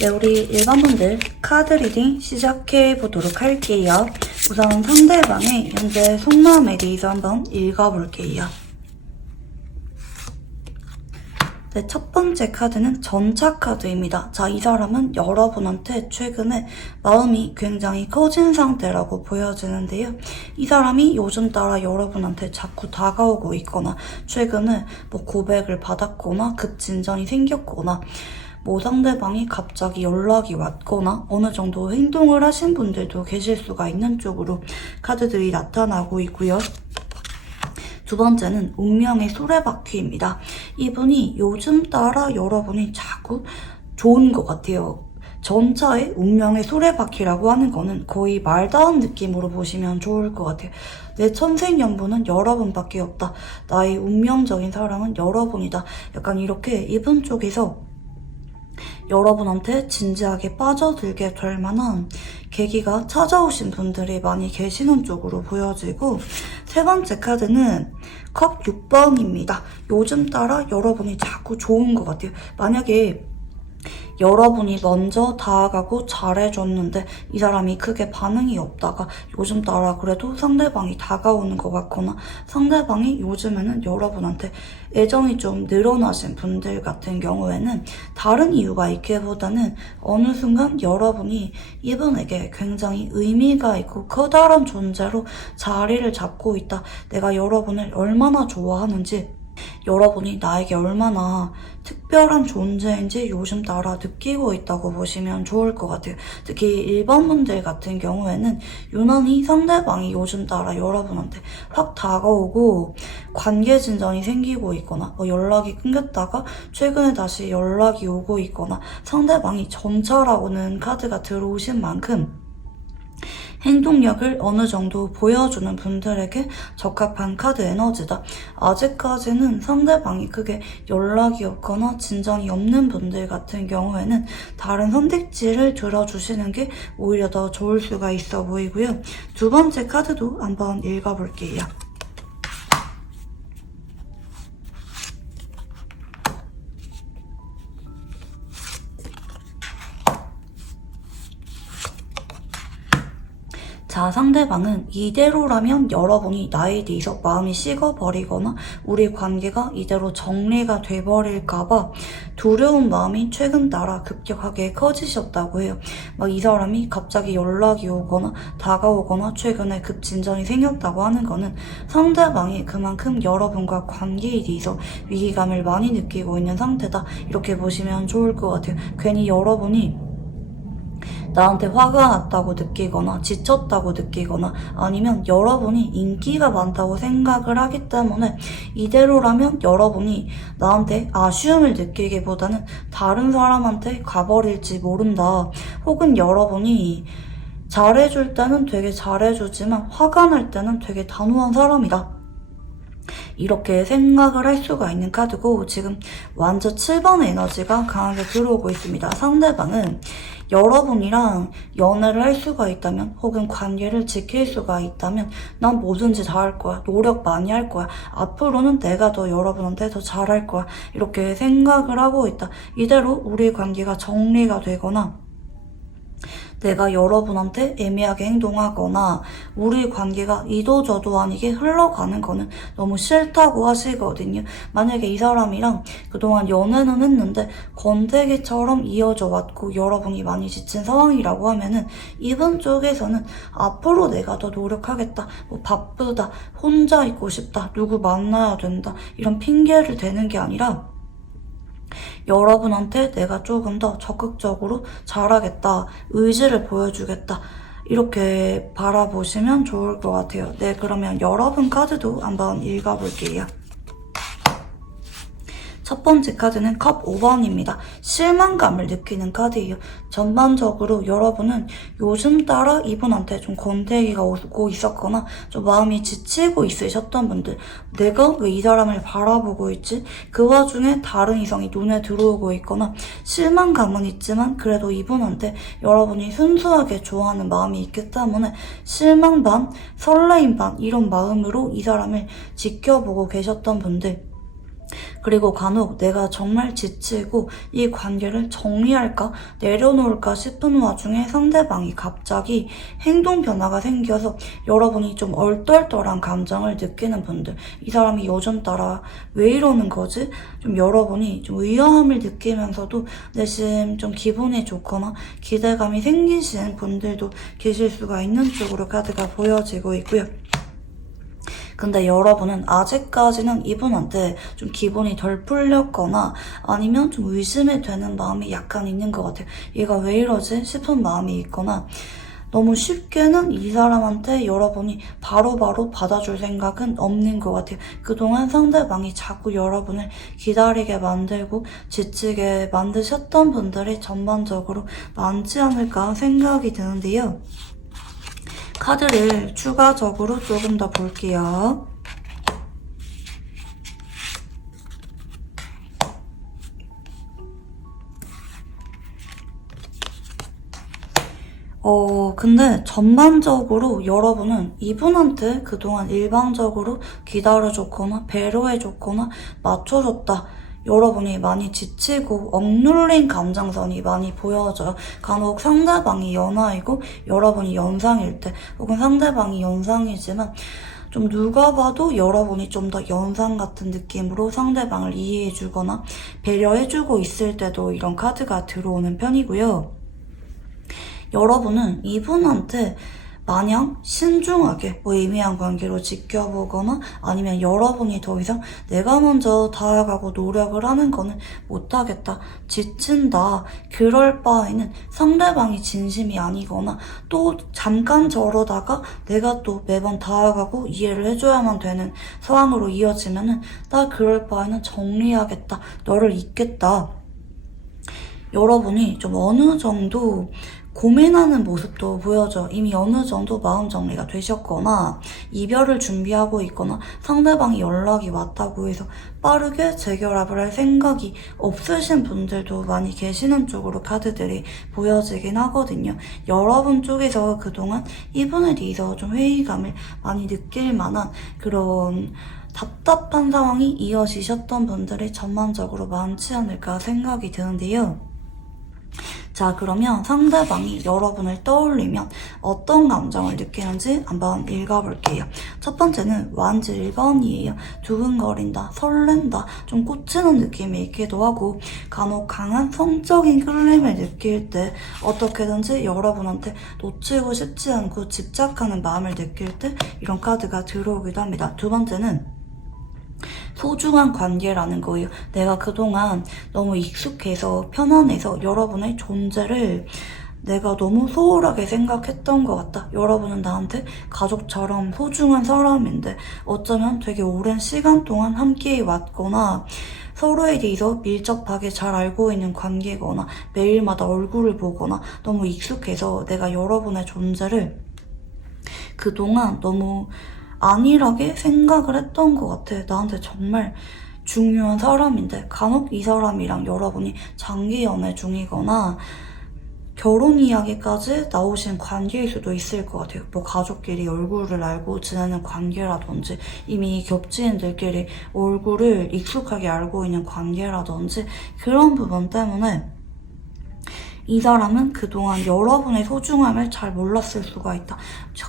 네, 우리 일반분들 카드 리딩 시작해 보도록 할게요. 우선 상대방의 현재 속마음에 대해서 한번 읽어볼게요. 네, 첫 번째 카드는 전차 카드입니다. 자, 이 사람은 여러분한테 최근에 마음이 굉장히 커진 상태라고 보여지는데요. 이 사람이 요즘 따라 여러분한테 자꾸 다가오고 있거나 최근에 고백을 받았거나 급진전이 생겼거나 상대방이 갑자기 연락이 왔거나 어느 정도 행동을 하신 분들도 계실 수가 있는 쪽으로 카드들이 나타나고 있고요. 두 번째는 운명의 수레바퀴입니다. 이분이 요즘 따라 여러분이 자꾸 좋은 것 같아요. 전차의 운명의 수레바퀴라고 하는 거는 거의 말다운 느낌으로 보시면 좋을 것 같아요. 내 천생연분은 여러분밖에 없다. 나의 운명적인 사랑은 여러분이다. 약간 이렇게 이분 쪽에서 여러분한테 진지하게 빠져들게 될 만한 계기가 찾아오신 분들이 많이 계시는 쪽으로 보여지고, 세 번째 카드는 컵 6번입니다. 요즘 따라 여러분이 자꾸 좋은 것 같아요. 만약에 여러분이 먼저 다가가고 잘해줬는데 이 사람이 크게 반응이 없다가 요즘 따라 그래도 상대방이 다가오는 것 같거나 상대방이 요즘에는 여러분한테 애정이 좀 늘어나신 분들 같은 경우에는 다른 이유가 있기보다는 어느 순간 여러분이 이분에게 굉장히 의미가 있고 커다란 존재로 자리를 잡고 있다. 내가 여러분을 얼마나 좋아하는지, 여러분이 나에게 얼마나 특별한 존재인지 요즘 따라 느끼고 있다고 보시면 좋을 것 같아요. 특히 일반분들 같은 경우에는 유난히 상대방이 요즘 따라 여러분한테 확 다가오고 관계 진전이 생기고 있거나 연락이 끊겼다가 최근에 다시 연락이 오고 있거나 상대방이 전차라고는 카드가 들어오신 만큼 행동력을 어느 정도 보여주는 분들에게 적합한 카드 에너지다. 아직까지는 상대방이 크게 연락이 없거나 진전이 없는 분들 같은 경우에는 다른 선택지를 들어주시는 게 오히려 더 좋을 수가 있어 보이고요. 두 번째 카드도 한번 읽어볼게요. 자, 상대방은 이대로라면 여러분이 나에 대해서 마음이 식어버리거나 우리 관계가 이대로 정리가 돼버릴까봐 두려운 마음이 최근 따라 급격하게 커지셨다고 해요. 이 사람이 갑자기 연락이 오거나 다가오거나 최근에 급진전이 생겼다고 하는 거는 상대방이 그만큼 여러분과 관계에 대해서 위기감을 많이 느끼고 있는 상태다. 이렇게 보시면 좋을 것 같아요. 괜히 여러분이 나한테 화가 났다고 느끼거나 지쳤다고 느끼거나 아니면 여러분이 인기가 많다고 생각을 하기 때문에 이대로라면 여러분이 나한테 아쉬움을 느끼기보다는 다른 사람한테 가버릴지 모른다. 혹은 여러분이 잘해줄 때는 되게 잘해주지만 화가 날 때는 되게 단호한 사람이다. 이렇게 생각을 할 수가 있는 카드고, 지금 완전 7번의 에너지가 강하게 들어오고 있습니다. 상대방은 여러분이랑 연애를 할 수가 있다면 혹은 관계를 지킬 수가 있다면 난 뭐든지 잘할 거야. 노력 많이 할 거야. 앞으로는 내가 더 여러분한테 더 잘할 거야. 이렇게 생각을 하고 있다. 이대로 우리 관계가 정리가 되거나 내가 여러분한테 애매하게 행동하거나 우리 관계가 이도저도 아니게 흘러가는 거는 너무 싫다고 하시거든요. 만약에 이 사람이랑 그동안 연애는 했는데 권태기처럼 이어져 왔고 여러분이 많이 지친 상황이라고 하면은 이분 쪽에서는 앞으로 내가 더 노력하겠다, 바쁘다, 혼자 있고 싶다, 누구 만나야 된다 이런 핑계를 대는 게 아니라 여러분한테 내가 조금 더 적극적으로 잘하겠다, 의지를 보여주겠다 이렇게 바라보시면 좋을 것 같아요. 네, 그러면 여러분 카드도 한번 읽어볼게요. 첫 번째 카드는 컵 5번입니다. 실망감을 느끼는 카드예요. 전반적으로 여러분은 요즘 따라 이분한테 좀 권태기가 오고 있었거나 좀 마음이 지치고 있으셨던 분들, 내가 왜 이 사람을 바라보고 있지? 그 와중에 다른 이성이 눈에 들어오고 있거나 실망감은 있지만 그래도 이분한테 여러분이 순수하게 좋아하는 마음이 있기 때문에 실망 반, 설레임 반 이런 마음으로 이 사람을 지켜보고 계셨던 분들, 그리고 간혹 내가 정말 지치고 이 관계를 정리할까 내려놓을까 싶은 와중에 상대방이 갑자기 행동 변화가 생겨서 여러분이 좀 얼떨떨한 감정을 느끼는 분들, 이 사람이 요즘 따라 왜 이러는 거지? 좀 여러분이 좀 의아함을 느끼면서도 내심 좀 기분이 좋거나 기대감이 생기시는 분들도 계실 수가 있는 쪽으로 카드가 보여지고 있고요. 근데 여러분은 아직까지는 이분한테 좀 기분이 덜 풀렸거나 아니면 좀 의심이 되는 마음이 약간 있는 것 같아요. 얘가 왜 이러지 싶은 마음이 있거나 너무 쉽게는 이 사람한테 여러분이 바로바로 받아줄 생각은 없는 것 같아요. 그동안 상대방이 자꾸 여러분을 기다리게 만들고 지치게 만드셨던 분들이 전반적으로 많지 않을까 생각이 드는데요. 카드를 추가적으로 조금 더 볼게요. 근데 전반적으로 여러분은 이분한테 그동안 일방적으로 기다려줬거나 배려해줬거나 맞춰줬다. 여러분이 많이 지치고 억눌린 감정선이 많이 보여져요. 간혹 상대방이 연하이고 여러분이 연상일 때 혹은 상대방이 연상이지만 좀 누가 봐도 여러분이 좀 더 연상 같은 느낌으로 상대방을 이해해주거나 배려해주고 있을 때도 이런 카드가 들어오는 편이고요. 여러분은 이분한테 마냥 신중하게 무의미한 관계로 지켜보거나 아니면 여러분이 더 이상 내가 먼저 다가가고 노력을 하는 거는 못하겠다, 지친다, 그럴 바에는 상대방이 진심이 아니거나 또 잠깐 저러다가 내가 또 매번 다가가고 이해를 해줘야만 되는 상황으로 이어지면은 나 그럴 바에는 정리하겠다, 너를 잊겠다. 여러분이 좀 어느 정도 고민하는 모습도 보여줘. 이미 어느 정도 마음 정리가 되셨거나 이별을 준비하고 있거나 상대방이 연락이 왔다고 해서 빠르게 재결합을 할 생각이 없으신 분들도 많이 계시는 쪽으로 카드들이 보여지긴 하거든요. 여러분 쪽에서 그동안 이분에 대해서 좀 회의감을 많이 느낄 만한 그런 답답한 상황이 이어지셨던 분들이 전반적으로 많지 않을까 생각이 드는데요. 자, 그러면 상대방이 여러분을 떠올리면 어떤 감정을 느끼는지 한번 읽어볼게요. 첫 번째는 완지 1번이에요. 두근거린다, 설렌다, 좀 꽂히는 느낌이 있기도 하고 간혹 강한 성적인 끌림을 느낄 때 어떻게든지 여러분한테 놓치고 싶지 않고 집착하는 마음을 느낄 때 이런 카드가 들어오기도 합니다. 두 번째는 소중한 관계라는 거예요. 내가 그동안 너무 익숙해서 편안해서 여러분의 존재를 내가 너무 소홀하게 생각했던 것 같다. 여러분은 나한테 가족처럼 소중한 사람인데 어쩌면 되게 오랜 시간 동안 함께 왔거나 서로에 대해서 밀접하게 잘 알고 있는 관계거나 매일마다 얼굴을 보거나 너무 익숙해서 내가 여러분의 존재를 그동안 너무 안일하게 생각을 했던 것 같아. 나한테 정말 중요한 사람인데 간혹 이 사람이랑 여러분이 장기 연애 중이거나 결혼 이야기까지 나오신 관계일 수도 있을 것 같아요. 뭐 가족끼리 얼굴을 알고 지내는 관계라든지 이미 겹치인들끼리 얼굴을 익숙하게 알고 있는 관계라든지 그런 부분 때문에 이 사람은 그동안 여러분의 소중함을 잘 몰랐을 수가 있다.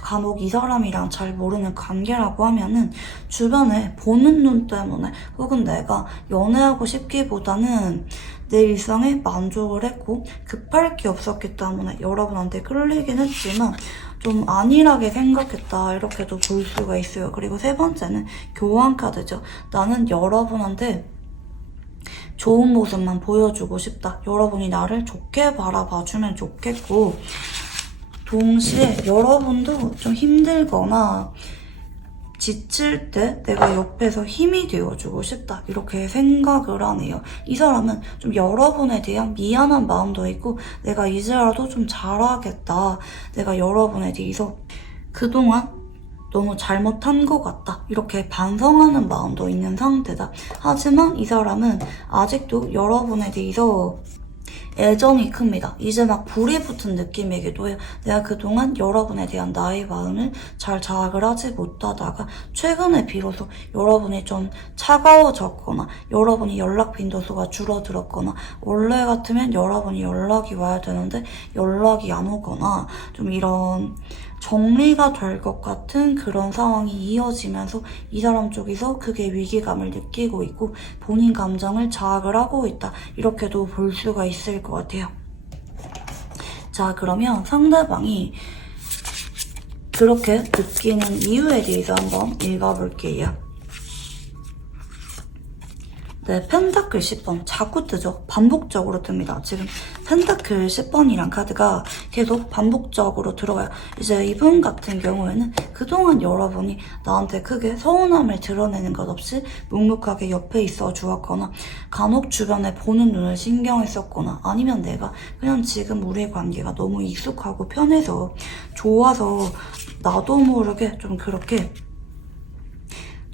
간혹 이 사람이랑 잘 모르는 관계라고 하면은 주변에 보는 눈 때문에 혹은 내가 연애하고 싶기보다는 내 일상에 만족을 했고 급할 게 없었기 때문에 여러분한테 끌리긴 했지만 좀 안일하게 생각했다 이렇게도 볼 수가 있어요. 그리고 세 번째는 교환 카드죠. 나는 여러분한테 좋은 모습만 보여주고 싶다. 여러분이 나를 좋게 바라봐주면 좋겠고 동시에 여러분도 좀 힘들거나 지칠 때 내가 옆에서 힘이 되어주고 싶다. 이렇게 생각을 하네요. 이 사람은 좀 여러분에 대한 미안한 마음도 있고 내가 이제라도 좀 잘하겠다. 내가 여러분에 대해서 그동안 너무 잘못한 것 같다. 이렇게 반성하는 마음도 있는 상태다. 하지만 이 사람은 아직도 여러분에 대해서 애정이 큽니다. 이제 막 불이 붙은 느낌이기도 해요. 내가 그동안 여러분에 대한 나의 마음을 잘 자각을 하지 못하다가 최근에 비로소 여러분이 좀 차가워졌거나 여러분이 연락 빈도수가 줄어들었거나 원래 같으면 여러분이 연락이 와야 되는데 연락이 안 오거나 좀 이런 정리가 될 것 같은 그런 상황이 이어지면서 이 사람 쪽에서 크게 위기감을 느끼고 있고 본인 감정을 자학을 하고 있다. 이렇게도 볼 수가 있을 것 같아요. 자, 그러면 상대방이 그렇게 느끼는 이유에 대해서 한번 읽어볼게요. 네, 펜타클 10번. 자꾸 뜨죠? 반복적으로 뜹니다. 지금 펜타클 10번이란 카드가 계속 반복적으로 들어와요. 이제 이분 같은 경우에는 그동안 여러분이 나한테 크게 서운함을 드러내는 것 없이 묵묵하게 옆에 있어 주었거나 간혹 주변에 보는 눈을 신경을 썼거나 아니면 내가 그냥 지금 우리의 관계가 너무 익숙하고 편해서 좋아서 나도 모르게 좀 그렇게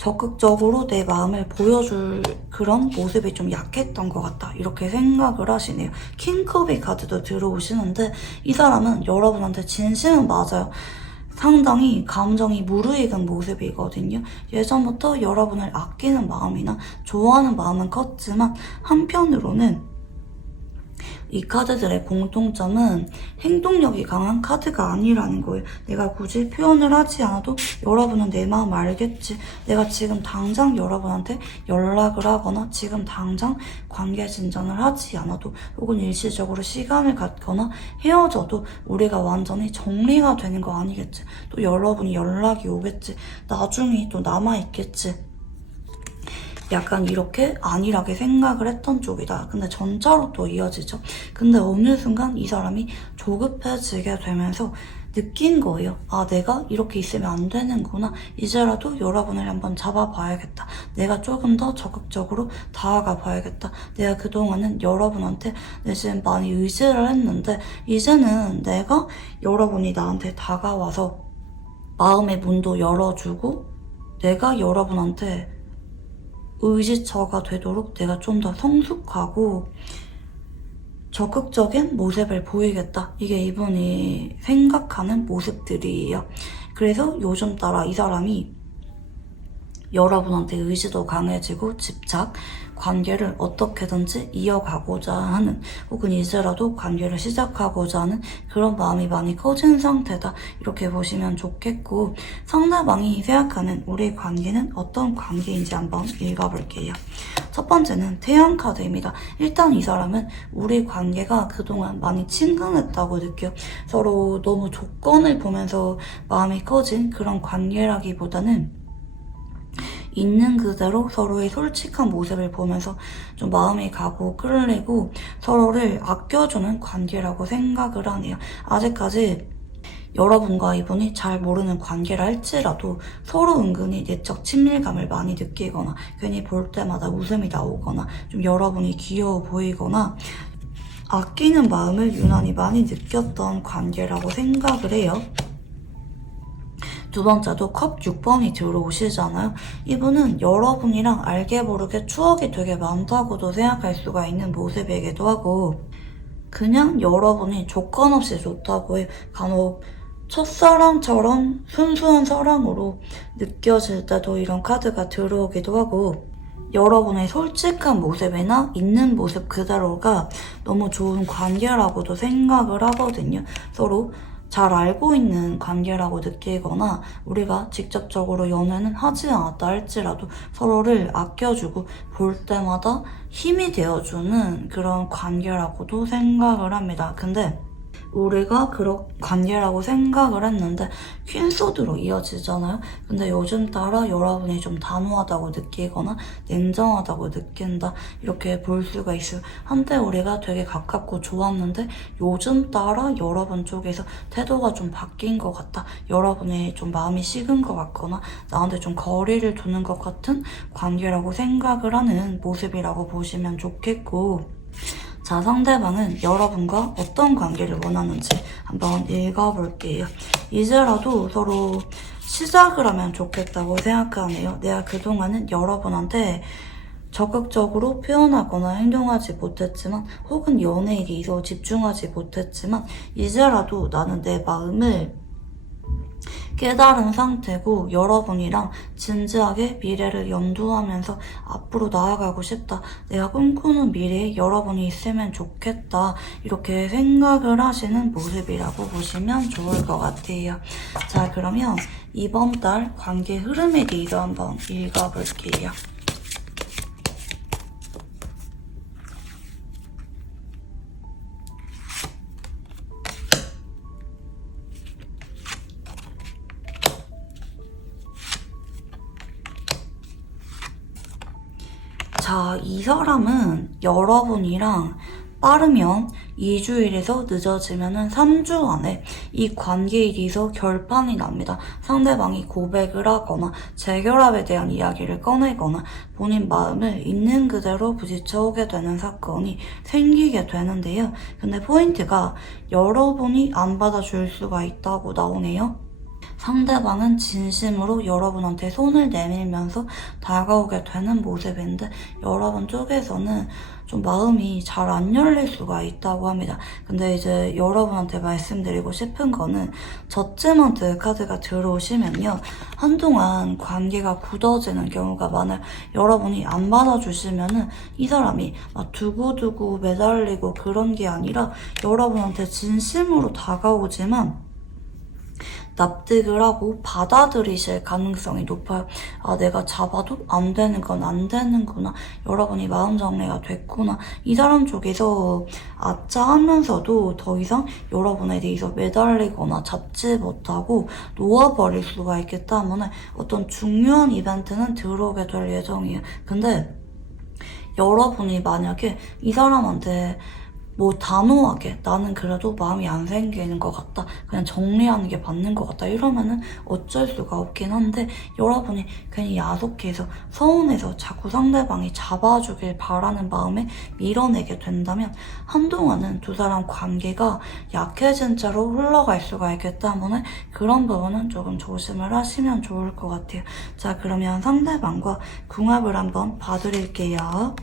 적극적으로 내 마음을 보여줄 그런 모습이 좀 약했던 것 같다. 이렇게 생각을 하시네요. 킹컵의 카드도 들어오시는데 이 사람은 여러분한테 진심은 맞아요. 상당히 감정이 무르익은 모습이거든요. 예전부터 여러분을 아끼는 마음이나 좋아하는 마음은 컸지만 한편으로는 이 카드들의 공통점은 행동력이 강한 카드가 아니라는 거예요. 내가 굳이 표현을 하지 않아도 여러분은 내 마음 알겠지. 내가 지금 당장 여러분한테 연락을 하거나 지금 당장 관계 진전을 하지 않아도 혹은 일시적으로 시간을 갖거나 헤어져도 우리가 완전히 정리가 되는 거 아니겠지. 또 여러분이 연락이 오겠지. 나중에 또 남아있겠지. 약간 이렇게 안일하게 생각을 했던 쪽이다. 근데 전자로 또 이어지죠. 근데 어느 순간 이 사람이 조급해지게 되면서 느낀 거예요. 아, 내가 이렇게 있으면 안 되는구나. 이제라도 여러분을 한번 잡아봐야겠다. 내가 조금 더 적극적으로 다가가 봐야겠다. 내가 그동안은 여러분한테 내심 많이 의지를 했는데 이제는 내가 여러분이 나한테 다가와서 마음의 문도 열어주고 내가 여러분한테 의지처가 되도록 내가 좀 더 성숙하고 적극적인 모습을 보이겠다. 이게 이분이 생각하는 모습들이에요. 그래서 요즘 따라 이 사람이 여러분한테 의지도 강해지고 집착, 관계를 어떻게든지 이어가고자 하는 혹은 이제라도 관계를 시작하고자 하는 그런 마음이 많이 커진 상태다. 이렇게 보시면 좋겠고 상대방이 생각하는 우리 관계는 어떤 관계인지 한번 읽어볼게요. 첫 번째는 태양 카드입니다. 일단 이 사람은 우리 관계가 그동안 많이 친근했다고 느껴요. 서로 너무 조건을 보면서 마음이 커진 그런 관계라기보다는 있는 그대로 서로의 솔직한 모습을 보면서 좀 마음이 가고 끌리고 서로를 아껴주는 관계라고 생각을 하네요. 아직까지 여러분과 이분이 잘 모르는 관계라 할지라도 서로 은근히 내적 친밀감을 많이 느끼거나 괜히 볼 때마다 웃음이 나오거나 좀 여러분이 귀여워 보이거나 아끼는 마음을 유난히 많이 느꼈던 관계라고 생각을 해요. 두 번째도 컵 6번이 들어오시잖아요. 이분은 여러분이랑 알게 모르게 추억이 되게 많다고도 생각할 수가 있는 모습이기도 하고 그냥 여러분이 조건 없이 좋다고 해. 간혹 첫사랑처럼 순수한 사랑으로 느껴질 때도 이런 카드가 들어오기도 하고 여러분의 솔직한 모습이나 있는 모습 그대로가 너무 좋은 관계라고도 생각을 하거든요. 서로 잘 알고 있는 관계라고 느끼거나 우리가 직접적으로 연애는 하지 않았다 할지라도 서로를 아껴주고 볼 때마다 힘이 되어주는 그런 관계라고도 생각을 합니다. 근데 우리가 그런 관계라고 생각을 했는데 퀸소드로 이어지잖아요. 근데 요즘 따라 여러분이 좀 단호하다고 느끼거나 냉정하다고 느낀다 이렇게 볼 수가 있어요. 한때 우리가 되게 가깝고 좋았는데 요즘 따라 여러분 쪽에서 태도가 좀 바뀐 것 같다. 여러분이 좀 마음이 식은 것 같거나 나한테 좀 거리를 두는 것 같은 관계라고 생각을 하는 모습이라고 보시면 좋겠고 자, 상대방은 여러분과 어떤 관계를 원하는지 한번 읽어볼게요. 이제라도 서로 시작을 하면 좋겠다고 생각하네요. 내가 그동안은 여러분한테 적극적으로 표현하거나 행동하지 못했지만 혹은 연애에 대해서 집중하지 못했지만 이제라도 나는 내 마음을 깨달은 상태고 여러분이랑 진지하게 미래를 염두하면서 앞으로 나아가고 싶다. 내가 꿈꾸는 미래에 여러분이 있으면 좋겠다. 이렇게 생각을 하시는 모습이라고 보시면 좋을 것 같아요. 자, 그러면 이번 달 관계 흐름에 대해서 한번 읽어볼게요. 자, 이 사람은 여러분이랑 빠르면 2주일에서 늦어지면 3주 안에 이 관계에 대해서 결판이 납니다. 상대방이 고백을 하거나 재결합에 대한 이야기를 꺼내거나 본인 마음을 있는 그대로 부딪혀오게 되는 사건이 생기게 되는데요. 근데 포인트가 여러분이 안 받아줄 수가 있다고 나오네요. 상대방은 진심으로 여러분한테 손을 내밀면서 다가오게 되는 모습인데 여러분 쪽에서는 좀 마음이 잘 안 열릴 수가 있다고 합니다. 근데 이제 여러분한테 말씀드리고 싶은 거는 저지먼트 카드가 들어오시면요. 한동안 관계가 굳어지는 경우가 많아요. 여러분이 안 받아주시면은 이 사람이 막 두고두고 매달리고 그런 게 아니라 여러분한테 진심으로 다가오지만 납득을 하고 받아들이실 가능성이 높아요. 아, 내가 잡아도 안 되는 건 안 되는구나. 여러분이 마음 정리가 됐구나. 이 사람 쪽에서 아짜하면서도 더 이상 여러분에 대해서 매달리거나 잡지 못하고 놓아버릴 수가 있기 때문에 어떤 중요한 이벤트는 들어오게 될 예정이에요. 근데 여러분이 만약에 이 사람한테 뭐 단호하게 나는 그래도 마음이 안 생기는 것 같다. 그냥 정리하는 게 맞는 것 같다. 이러면은 어쩔 수가 없긴 한데 여러분이 괜히 야속해서 서운해서 자꾸 상대방이 잡아주길 바라는 마음에 밀어내게 된다면 한동안은 두 사람 관계가 약해진 채로 흘러갈 수가 있기 때문에 그런 부분은 조금 조심을 하시면 좋을 것 같아요. 자, 그러면 상대방과 궁합을 한번 봐드릴게요.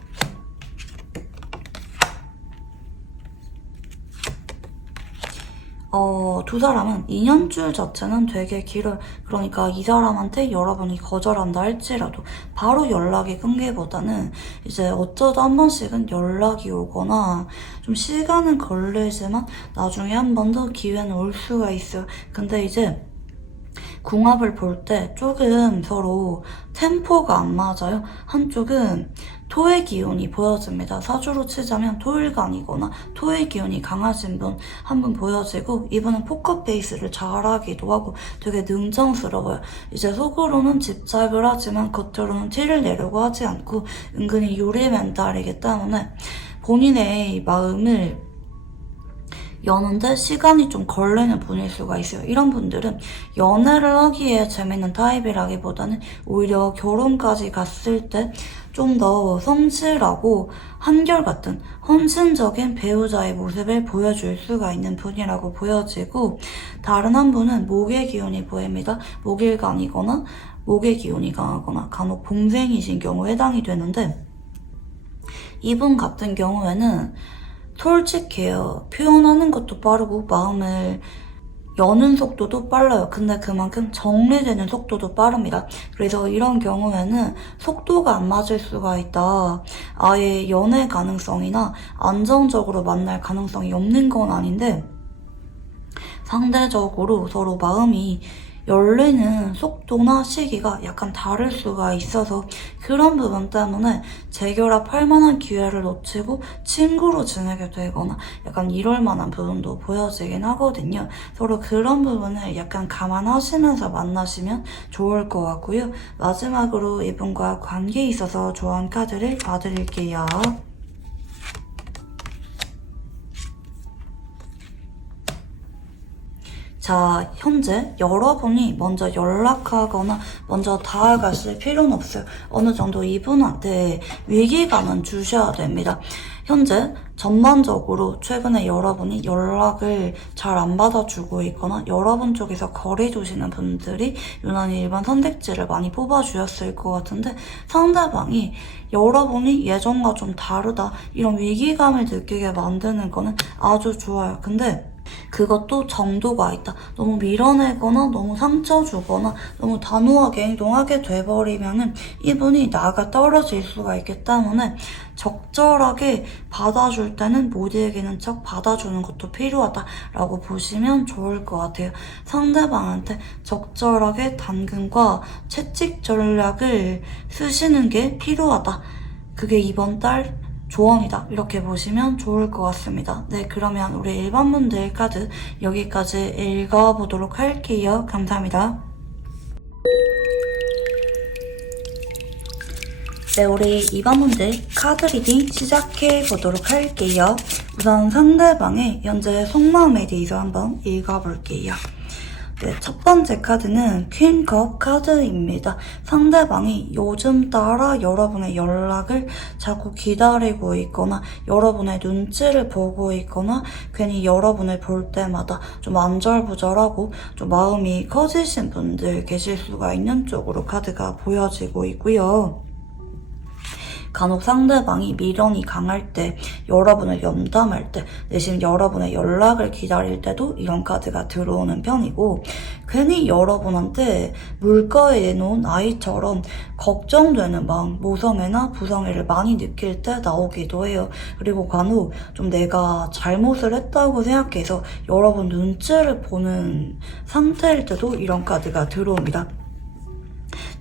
두 사람은 2년줄 자체는 되게 길어요. 그러니까 이 사람한테 여러분이 거절한다 할지라도 바로 연락이 끊기보다는 이제 어쩌다 한 번씩은 연락이 오거나 좀 시간은 걸리지만 나중에 한 번 더 기회는 올 수가 있어요. 근데 이제 궁합을 볼 때 조금 서로 템포가 안 맞아요. 한쪽은 토의 기운이 보여집니다. 사주로 치자면 토일간이거나 토의 기운이 강하신 분 한 분 보여지고 이분은 포커페이스를 잘하기도 하고 되게 능정스러워요. 이제 속으로는 집착을 하지만 겉으로는 티를 내려고 하지 않고 은근히 요리 멘탈이기 때문에 본인의 마음을 여는데 시간이 좀 걸리는 분일 수가 있어요. 이런 분들은 연애를 하기에 재밌는 타입이라기보다는 오히려 결혼까지 갔을 때 좀 더 성실하고 한결같은 헌신적인 배우자의 모습을 보여줄 수가 있는 분이라고 보여지고 다른 한 분은 목의 기운이 보입니다. 목일간이거나 목의 기운이 강하거나 간혹 봉생이신 경우에 해당이 되는데 이분 같은 경우에는 솔직해요. 표현하는 것도 빠르고 마음을 여는 속도도 빨라요. 근데 그만큼 정리되는 속도도 빠릅니다. 그래서 이런 경우에는 속도가 안 맞을 수가 있다. 아예 연애 가능성이나 안정적으로 만날 가능성이 없는 건 아닌데 상대적으로 서로 마음이 열리는 속도나 시기가 약간 다를 수가 있어서 그런 부분 때문에 재결합할 만한 기회를 놓치고 친구로 지내게 되거나 약간 이럴 만한 부분도 보여지긴 하거든요. 서로 그런 부분을 약간 감안하시면서 만나시면 좋을 것 같고요. 마지막으로 이분과 관계에 있어서 조언 카드를 봐드릴게요. 자, 현재 여러분이 먼저 연락하거나 먼저 다가가실 필요는 없어요. 어느 정도 이분한테 위기감은 주셔야 됩니다. 현재 전반적으로 최근에 여러분이 연락을 잘 안 받아주고 있거나 여러분 쪽에서 거리 두시는 분들이 유난히 일반 선택지를 많이 뽑아주셨을 것 같은데, 상대방이 여러분이 예전과 좀 다르다 이런 위기감을 느끼게 만드는 거는 아주 좋아요. 근데 그것도 정도가 있다. 너무 밀어내거나 너무 상처 주거나 너무 단호하게 행동하게 돼버리면은 이분이 나가 떨어질 수가 있기 때문에 적절하게 받아줄 때는 못 이기는 척 받아주는 것도 필요하다라고 보시면 좋을 것 같아요. 상대방한테 적절하게 당근과 채찍 전략을 쓰시는 게 필요하다. 그게 이번 달 조언이다. 이렇게 보시면 좋을 것 같습니다. 네, 그러면 우리 일반분들 카드 여기까지 읽어보도록 할게요. 감사합니다. 네, 우리 2번분들 카드 리딩 시작해보도록 할게요. 우선 상대방의 현재 속마음에 대해서 한번 읽어볼게요. 네, 첫 번째 카드는 퀸컵 카드입니다. 상대방이 요즘 따라 여러분의 연락을 자꾸 기다리고 있거나 여러분의 눈치를 보고 있거나 괜히 여러분을 볼 때마다 좀 안절부절하고 좀 마음이 커지신 분들 계실 수가 있는 쪽으로 카드가 보여지고 있고요. 간혹 상대방이 미련이 강할 때, 여러분을 염담할 때, 대신 여러분의 연락을 기다릴 때도 이런 카드가 들어오는 편이고, 괜히 여러분한테 물가에 놓은 아이처럼 걱정되는 마음, 모성애나 부성애를 많이 느낄 때 나오기도 해요. 그리고 간혹 좀 내가 잘못을 했다고 생각해서 여러분 눈치를 보는 상태일 때도 이런 카드가 들어옵니다.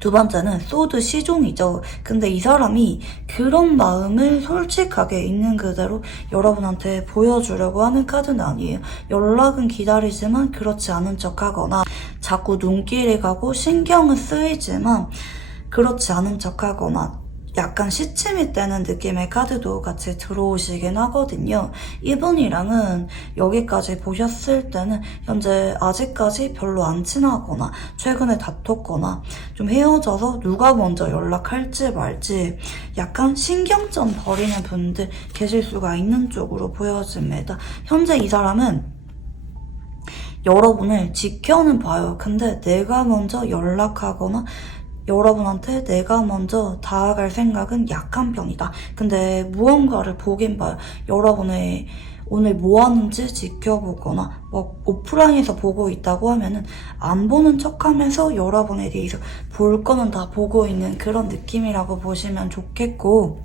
두 번째는 소드 시종이죠. 근데 이 사람이 그런 마음을 솔직하게 있는 그대로 여러분한테 보여주려고 하는 카드는 아니에요. 연락은 기다리지만 그렇지 않은 척하거나 자꾸 눈길이 가고 신경은 쓰이지만 그렇지 않은 척하거나 약간 시침이 떼는 느낌의 카드도 같이 들어오시긴 하거든요. 이분이랑은 여기까지 보셨을 때는 현재 아직까지 별로 안 친하거나 최근에 다퉜거나 좀 헤어져서 누가 먼저 연락할지 말지 약간 신경전 벌이는 분들 계실 수가 있는 쪽으로 보여집니다. 현재 이 사람은 여러분을 지켜는 봐요. 근데 내가 먼저 연락하거나 여러분한테 내가 먼저 다가갈 생각은 약한 편이다. 근데 무언가를 보긴 봐요. 여러분의 오늘 뭐 하는지 지켜보거나 오프라인에서 보고 있다고 하면은 안 보는 척하면서 여러분에 대해서 볼 거는 다 보고 있는 그런 느낌이라고 보시면 좋겠고,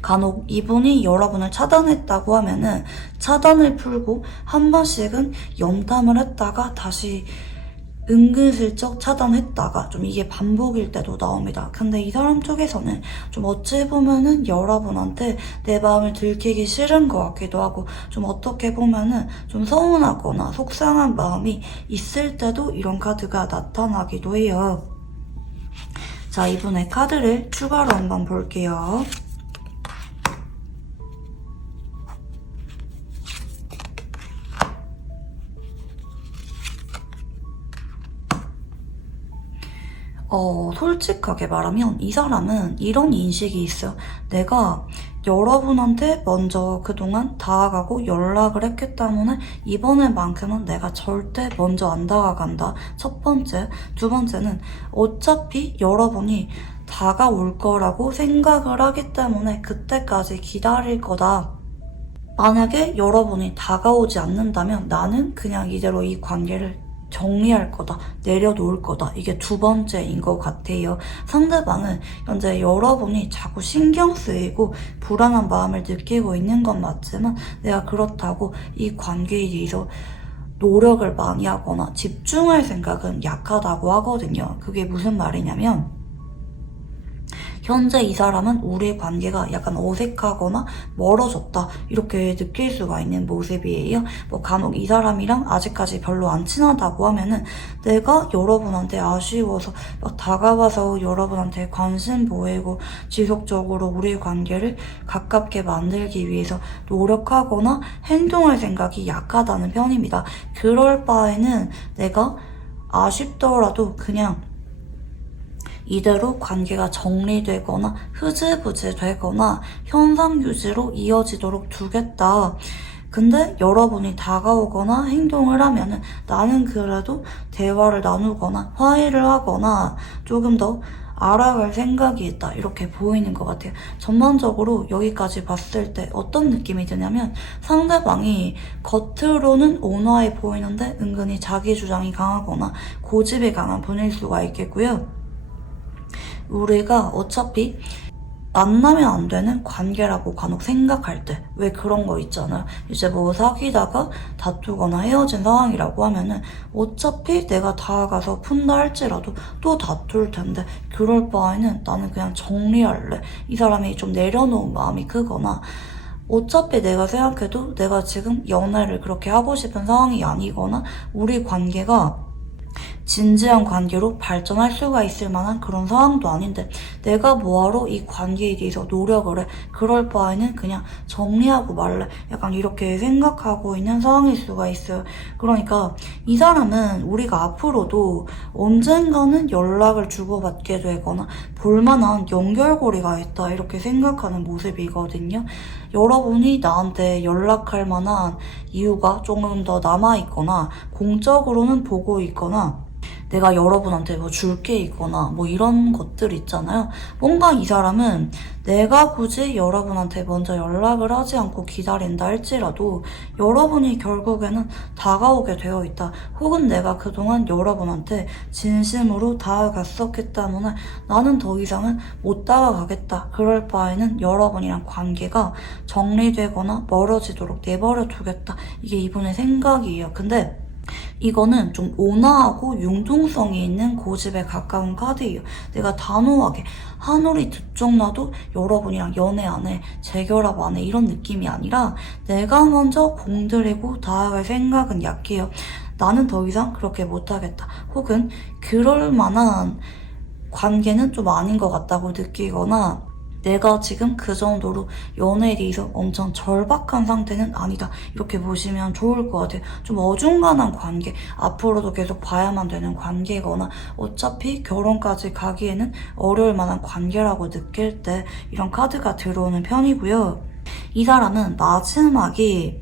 간혹 이분이 여러분을 차단했다고 하면은 차단을 풀고 한 번씩은 염탐을 했다가 다시 은근슬쩍 차단했다가 좀 이게 반복일 때도 나옵니다. 근데 이 사람 쪽에서는 좀 어찌 보면은 여러분한테 내 마음을 들키기 싫은 것 같기도 하고 좀 어떻게 보면은 좀 서운하거나 속상한 마음이 있을 때도 이런 카드가 나타나기도 해요. 자, 이분의 카드를 추가로 한번 볼게요. 솔직하게 말하면 이 사람은 이런 인식이 있어요. 내가 여러분한테 먼저 그동안 다가가고 연락을 했기 때문에 이번에만큼은 내가 절대 먼저 안 다가간다. 첫 번째. 두 번째는 어차피 여러분이 다가올 거라고 생각을 하기 때문에 그때까지 기다릴 거다. 만약에 여러분이 다가오지 않는다면 나는 그냥 이대로 이 관계를 정리할 거다, 내려놓을 거다. 이게 두 번째인 것 같아요. 상대방은 현재 여러분이 자꾸 신경 쓰이고 불안한 마음을 느끼고 있는 건 맞지만 내가 그렇다고 이 관계에 대해서 노력을 많이 하거나 집중할 생각은 약하다고 하거든요. 그게 무슨 말이냐면 현재 이 사람은 우리의 관계가 약간 어색하거나 멀어졌다 이렇게 느낄 수가 있는 모습이에요. 뭐 간혹 이 사람이랑 아직까지 별로 안 친하다고 하면은 내가 여러분한테 아쉬워서 막 다가와서 여러분한테 관심 보이고 지속적으로 우리의 관계를 가깝게 만들기 위해서 노력하거나 행동할 생각이 약하다는 편입니다. 그럴 바에는 내가 아쉽더라도 그냥 이대로 관계가 정리되거나 흐지부지 되거나 현상 유지로 이어지도록 두겠다. 근데 여러분이 다가오거나 행동을 하면은 나는 그래도 대화를 나누거나 화해를 하거나 조금 더 알아갈 생각이 있다 이렇게 보이는 것 같아요. 전반적으로 여기까지 봤을 때 어떤 느낌이 드냐면 상대방이 겉으로는 온화해 보이는데 은근히 자기 주장이 강하거나 고집이 강한 분일 수가 있겠고요. 우리가 어차피 만나면 안 되는 관계라고 간혹 생각할 때 왜 그런 거 있잖아요. 이제 뭐 사귀다가 다투거나 헤어진 상황이라고 하면은 어차피 내가 다가가서 푼다 할지라도 또 다툴 텐데 그럴 바에는 나는 그냥 정리할래. 이 사람이 좀 내려놓은 마음이 크거나 어차피 내가 생각해도 내가 지금 연애를 그렇게 하고 싶은 상황이 아니거나 우리 관계가 진지한 관계로 발전할 수가 있을 만한 그런 상황도 아닌데 내가 뭐하러 이 관계에 대해서 노력을 해. 그럴 바에는 그냥 정리하고 말래. 약간 이렇게 생각하고 있는 상황일 수가 있어요. 그러니까 이 사람은 우리가 앞으로도 언젠가는 연락을 주고받게 되거나 볼만한 연결고리가 있다 이렇게 생각하는 모습이거든요. 여러분이 나한테 연락할 만한 이유가 조금 더 남아있거나 공적으로는 보고 있거나 내가 여러분한테 뭐 줄 게 있거나 뭐 이런 것들 있잖아요. 뭔가 이 사람은 내가 굳이 여러분한테 먼저 연락을 하지 않고 기다린다 할지라도 여러분이 결국에는 다가오게 되어 있다. 혹은 내가 그동안 여러분한테 진심으로 다가갔었기 때문에 나는 더 이상은 못 다가가겠다. 그럴 바에는 여러분이랑 관계가 정리되거나 멀어지도록 내버려 두겠다. 이게 이분의 생각이에요. 근데 이거는 좀 온화하고 융통성이 있는 고집에 가까운 카드예요. 내가 단호하게 한우리 두쪽 놔도 여러분이랑 연애 안 해, 재결합 안 해 이런 느낌이 아니라 내가 먼저 공들이고 다가갈 생각은 약해요. 나는 더 이상 그렇게 못하겠다. 혹은 그럴 만한 관계는 좀 아닌 것 같다고 느끼거나 내가 지금 그 정도로 연애에 대해서 엄청 절박한 상태는 아니다. 이렇게 보시면 좋을 것 같아요. 좀 어중간한 관계, 앞으로도 계속 봐야만 되는 관계거나 어차피 결혼까지 가기에는 어려울 만한 관계라고 느낄 때 이런 카드가 들어오는 편이고요. 이 사람은 마지막이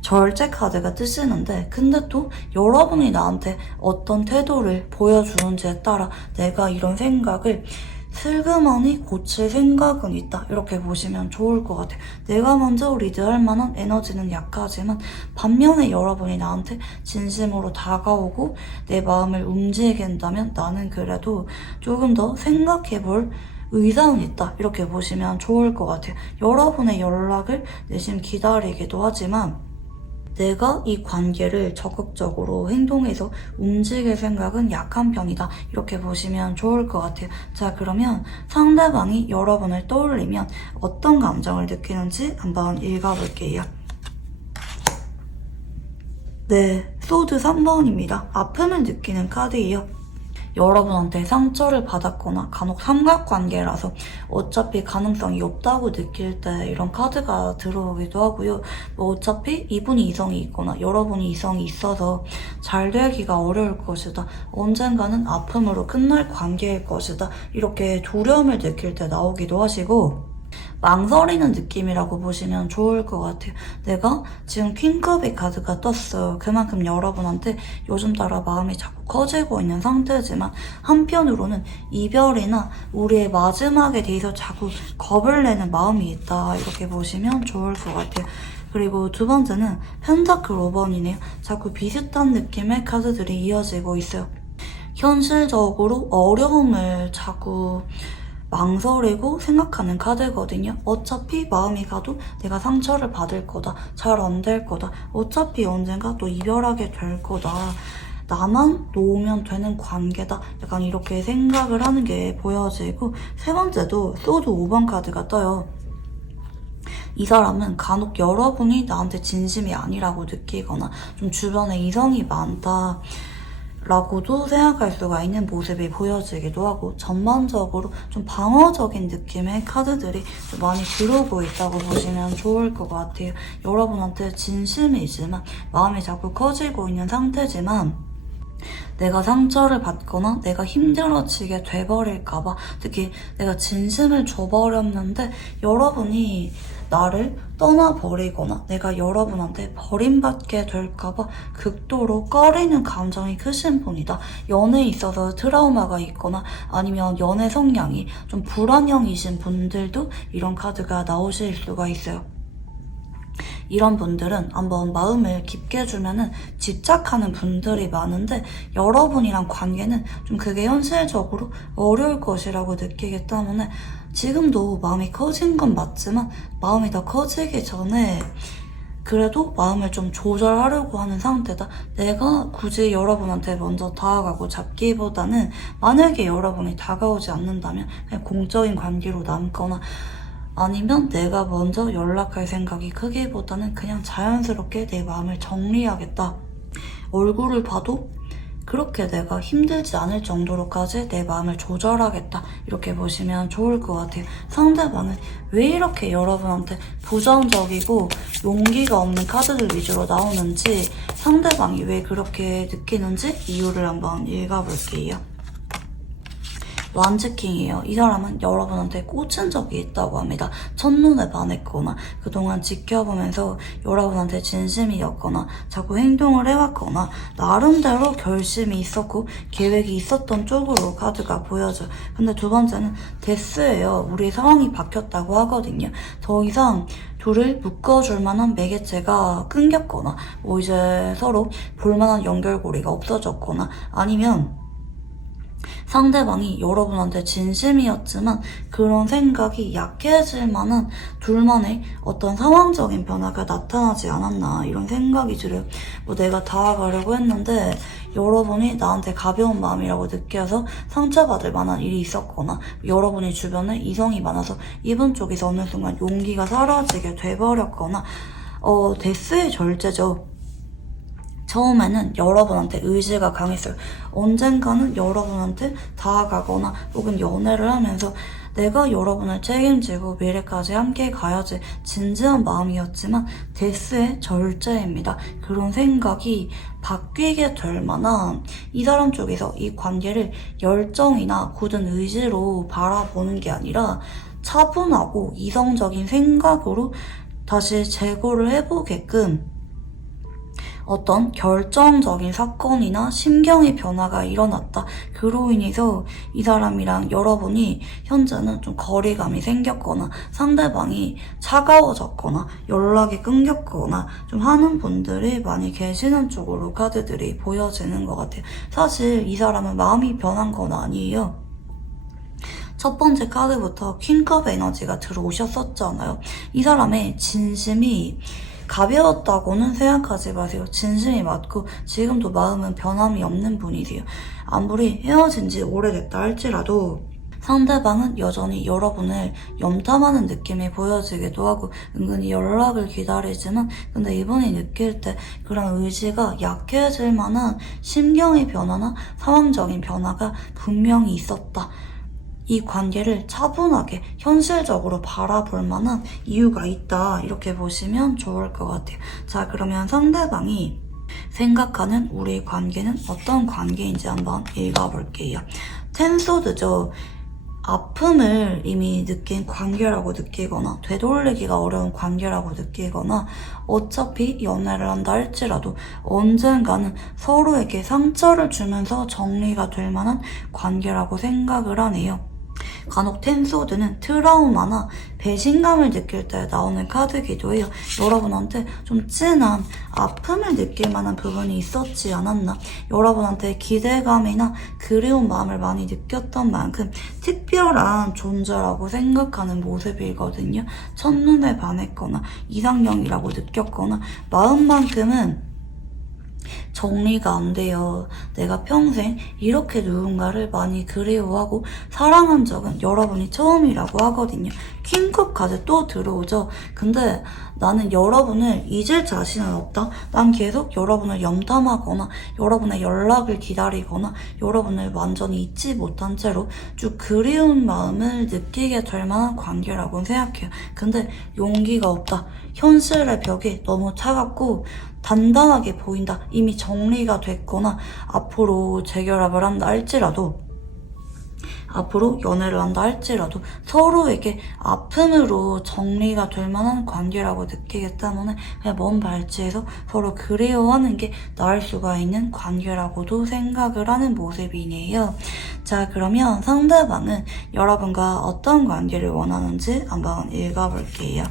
절제 카드가 뜨시는데 근데 또 여러분이 나한테 어떤 태도를 보여주는지에 따라 내가 이런 생각을 슬그머니 고칠 생각은 있다. 이렇게 보시면 좋을 것 같아요. 내가 먼저 리드할 만한 에너지는 약하지만 반면에 여러분이 나한테 진심으로 다가오고 내 마음을 움직인다면 나는 그래도 조금 더 생각해볼 의사는 있다. 이렇게 보시면 좋을 것 같아요. 여러분의 연락을 내심 기다리기도 하지만 내가 이 관계를 적극적으로 행동해서 움직일 생각은 약한 편이다. 이렇게 보시면 좋을 것 같아요. 자, 그러면 상대방이 여러분을 떠올리면 어떤 감정을 느끼는지 한번 읽어볼게요. 네, 소드 3번입니다. 아픔을 느끼는 카드예요. 여러분한테 상처를 받았거나 간혹 삼각관계라서 어차피 가능성이 없다고 느낄 때 이런 카드가 들어오기도 하고요. 뭐 어차피 이분이 이성이 있거나 여러분이 이성이 있어서 잘 되기가 어려울 것이다. 언젠가는 아픔으로 끝날 관계일 것이다. 이렇게 두려움을 느낄 때 나오기도 하시고 망설이는 느낌이라고 보시면 좋을 것 같아요. 내가 지금 퀸컵의 카드가 떴어요. 그만큼 여러분한테 요즘 따라 마음이 자꾸 커지고 있는 상태지만 한편으로는 이별이나 우리의 마지막에 대해서 자꾸 겁을 내는 마음이 있다. 이렇게 보시면 좋을 것 같아요. 그리고 두 번째는 펜타클 5번이네요. 자꾸 비슷한 느낌의 카드들이 이어지고 있어요. 현실적으로 어려움을 자꾸 망설이고 생각하는 카드거든요. 어차피 마음이 가도 내가 상처를 받을 거다. 잘 안 될 거다. 어차피 언젠가 또 이별하게 될 거다. 나만 놓으면 되는 관계다. 약간 이렇게 생각을 하는 게 보여지고, 세 번째도 소드 5번 카드가 떠요. 이 사람은 간혹 여러분이 나한테 진심이 아니라고 느끼거나 좀 주변에 이성이 많다 라고도 생각할 수가 있는 모습이 보여지기도 하고, 전반적으로 좀 방어적인 느낌의 카드들이 좀 많이 들어오고 있다고 보시면 좋을 것 같아요. 여러분한테 진심이지만 마음이 자꾸 커지고 있는 상태지만 내가 상처를 받거나 내가 힘들어지게 돼버릴까봐, 특히 내가 진심을 줘버렸는데 여러분이 나를 떠나버리거나 내가 여러분한테 버림받게 될까봐 극도로 꺼리는 감정이 크신 분이다. 연애에 있어서 트라우마가 있거나 아니면 연애 성향이 좀 불안형이신 분들도 이런 카드가 나오실 수가 있어요. 이런 분들은 한번 마음을 깊게 주면은 집착하는 분들이 많은데, 여러분이랑 관계는 좀 그게 현실적으로 어려울 것이라고 느끼기 때문에 지금도 마음이 커진 건 맞지만 마음이 더 커지기 전에 그래도 마음을 좀 조절하려고 하는 상태다. 내가 굳이 여러분한테 먼저 다가가고 잡기보다는, 만약에 여러분이 다가오지 않는다면 그냥 공적인 관계로 남거나 아니면 내가 먼저 연락할 생각이 크기보다는 그냥 자연스럽게 내 마음을 정리하겠다. 얼굴을 봐도 그렇게 내가 힘들지 않을 정도로까지 내 마음을 조절하겠다. 이렇게 보시면 좋을 것 같아요. 상대방은 왜 이렇게 여러분한테 부정적이고 용기가 없는 카드들 위주로 나오는지, 상대방이 왜 그렇게 느끼는지 이유를 한번 읽어볼게요. 완즈킹이에요. 이 사람은 여러분한테 꽂힌 적이 있다고 합니다. 첫눈에 반했거나 그동안 지켜보면서 여러분한테 진심이었거나 자꾸 행동을 해왔거나 나름대로 결심이 있었고 계획이 있었던 쪽으로 카드가 보여져요. 근데 두 번째는 데스예요. 우리 상황이 바뀌었다고 하거든요. 더 이상 둘을 묶어줄 만한 매개체가 끊겼거나 뭐 이제 서로 볼만한 연결고리가 없어졌거나, 아니면 상대방이 여러분한테 진심이었지만 그런 생각이 약해질 만한 둘만의 어떤 상황적인 변화가 나타나지 않았나, 이런 생각이 들어요. 뭐 내가 다가가려고 했는데 여러분이 나한테 가벼운 마음이라고 느껴서 상처받을 만한 일이 있었거나, 여러분이 주변에 이성이 많아서 이분 쪽에서 어느 순간 용기가 사라지게 돼버렸거나, 데스의 절제죠. 처음에는 여러분한테 의지가 강했어요. 언젠가는 여러분한테 다가가거나 혹은 연애를 하면서 내가 여러분을 책임지고 미래까지 함께 가야지 진지한 마음이었지만 데스의 절제입니다. 그런 생각이 바뀌게 될 만한, 이 사람 쪽에서 이 관계를 열정이나 굳은 의지로 바라보는 게 아니라 차분하고 이성적인 생각으로 다시 재고를 해보게끔 어떤 결정적인 사건이나 심경의 변화가 일어났다. 그로 인해서 이 사람이랑 여러분이 현재는 좀 거리감이 생겼거나 상대방이 차가워졌거나 연락이 끊겼거나 좀 하는 분들이 많이 계시는 쪽으로 카드들이 보여지는 것 같아요. 사실 이 사람은 마음이 변한 건 아니에요. 첫 번째 카드부터 퀸컵 에너지가 들어오셨었잖아요. 이 사람의 진심이 가벼웠다고는 생각하지 마세요. 진심이 맞고 지금도 마음은 변함이 없는 분이세요. 아무리 헤어진 지 오래됐다 할지라도 상대방은 여전히 여러분을 염탐하는 느낌이 보여지기도 하고 은근히 연락을 기다리지만, 근데 이분이 느낄 때 그런 의지가 약해질 만한 심경의 변화나 상황적인 변화가 분명히 있었다. 이 관계를 차분하게 현실적으로 바라볼 만한 이유가 있다. 이렇게 보시면 좋을 것 같아요. 자, 그러면 상대방이 생각하는 우리 관계는 어떤 관계인지 한번 읽어볼게요. 텐소드죠. 아픔을 이미 느낀 관계라고 느끼거나 되돌리기가 어려운 관계라고 느끼거나, 어차피 연애를 한다 할지라도 언젠가는 서로에게 상처를 주면서 정리가 될 만한 관계라고 생각을 하네요. 간혹 텐소드는 트라우마나 배신감을 느낄 때 나오는 카드이기도 해요. 여러분한테 좀 진한 아픔을 느낄 만한 부분이 있었지 않았나? 여러분한테 기대감이나 그리운 마음을 많이 느꼈던 만큼 특별한 존재라고 생각하는 모습이거든요. 첫눈에 반했거나 이상형이라고 느꼈거나 마음만큼은 정리가 안 돼요. 내가 평생 이렇게 누군가를 많이 그리워하고 사랑한 적은 여러분이 처음이라고 하거든요. 퀸컵 카드 또 들어오죠. 근데 나는 여러분을 잊을 자신은 없다. 난 계속 여러분을 염탐하거나 여러분의 연락을 기다리거나 여러분을 완전히 잊지 못한 채로 쭉 그리운 마음을 느끼게 될 만한 관계라고 생각해요. 근데 용기가 없다. 현실의 벽이 너무 차갑고 단단하게 보인다. 이미 정리가 됐거나 앞으로 재결합을 한다 할지라도 앞으로 연애를 한다 할지라도 서로에게 아픔으로 정리가 될 만한 관계라고 느끼기 때문에 그냥 먼 발치에서 서로 그리워하는 게 나을 수가 있는 관계라고도 생각을 하는 모습이네요. 자, 그러면 상대방은 여러분과 어떤 관계를 원하는지 한번 읽어볼게요.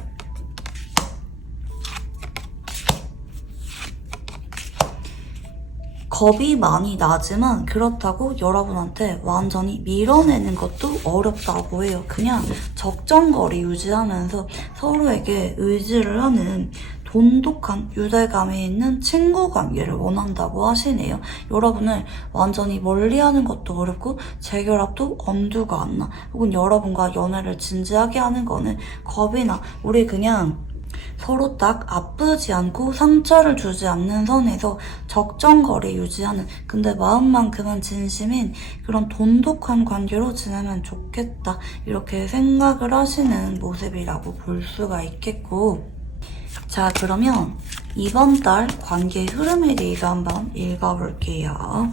겁이 많이 나지만 그렇다고 여러분한테 완전히 밀어내는 것도 어렵다고 해요. 그냥 적정거리 유지하면서 서로에게 의지를 하는 돈독한 유대감이 있는 친구 관계를 원한다고 하시네요. 여러분을 완전히 멀리하는 것도 어렵고 재결합도 엄두가 안 나. 혹은 여러분과 연애를 진지하게 하는 거는 겁이 나. 우리 그냥 서로 딱 아프지 않고 상처를 주지 않는 선에서 적정거리 유지하는, 근데 마음만큼은 진심인 그런 돈독한 관계로 지내면 좋겠다, 이렇게 생각을 하시는 모습이라고 볼 수가 있겠고. 자, 그러면 이번 달 관계 흐름에 대해서 한번 읽어볼게요.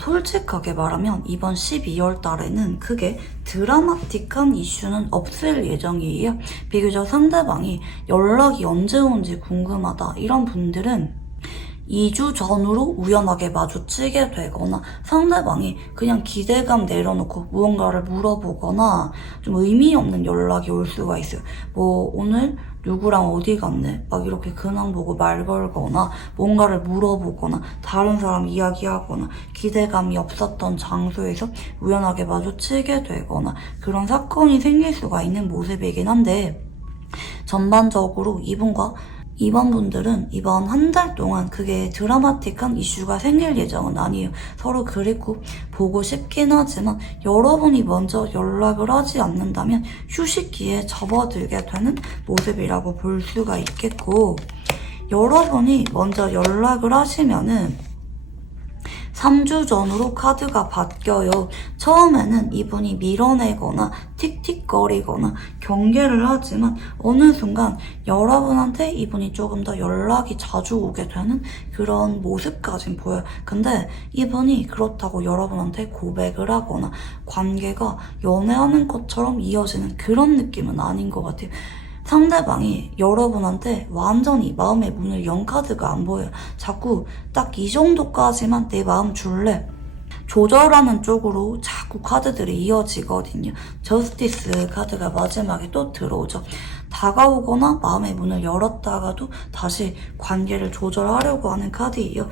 솔직하게 말하면 이번 12월 달에는 크게 드라마틱한 이슈는 없을 예정이에요. 비교적 상대방이 연락이 언제 온지 궁금하다, 이런 분들은 2주 전으로 우연하게 마주치게 되거나 상대방이 그냥 기대감 내려놓고 무언가를 물어보거나 좀 의미 없는 연락이 올 수가 있어요. 뭐 오늘 누구랑 어디 갔네? 막 이렇게 근황 보고 말 걸거나 뭔가를 물어보거나 다른 사람 이야기하거나 기대감이 없었던 장소에서 우연하게 마주치게 되거나 그런 사건이 생길 수가 있는 모습이긴 한데, 전반적으로 이번 분들은 이번 한 달 동안 그게 드라마틱한 이슈가 생길 예정은 아니에요. 서로 그립고 보고 싶긴 하지만 여러분이 먼저 연락을 하지 않는다면 휴식기에 접어들게 되는 모습이라고 볼 수가 있겠고, 여러분이 먼저 연락을 하시면은 3주 전으로 카드가 바뀌어요. 처음에는 이분이 밀어내거나 틱틱거리거나 경계를 하지만 어느 순간 여러분한테 이분이 조금 더 연락이 자주 오게 되는 그런 모습까진 보여요. 근데 이분이 그렇다고 여러분한테 고백을 하거나 관계가 연애하는 것처럼 이어지는 그런 느낌은 아닌 것 같아요. 상대방이 여러분한테 완전히 마음의 문을 연 카드가 안 보여요. 자꾸 딱 이 정도까지만 내 마음 줄래? 조절하는 쪽으로 자꾸 카드들이 이어지거든요. 저스티스 카드가 마지막에 또 들어오죠. 다가오거나 마음의 문을 열었다가도 다시 관계를 조절하려고 하는 카드예요.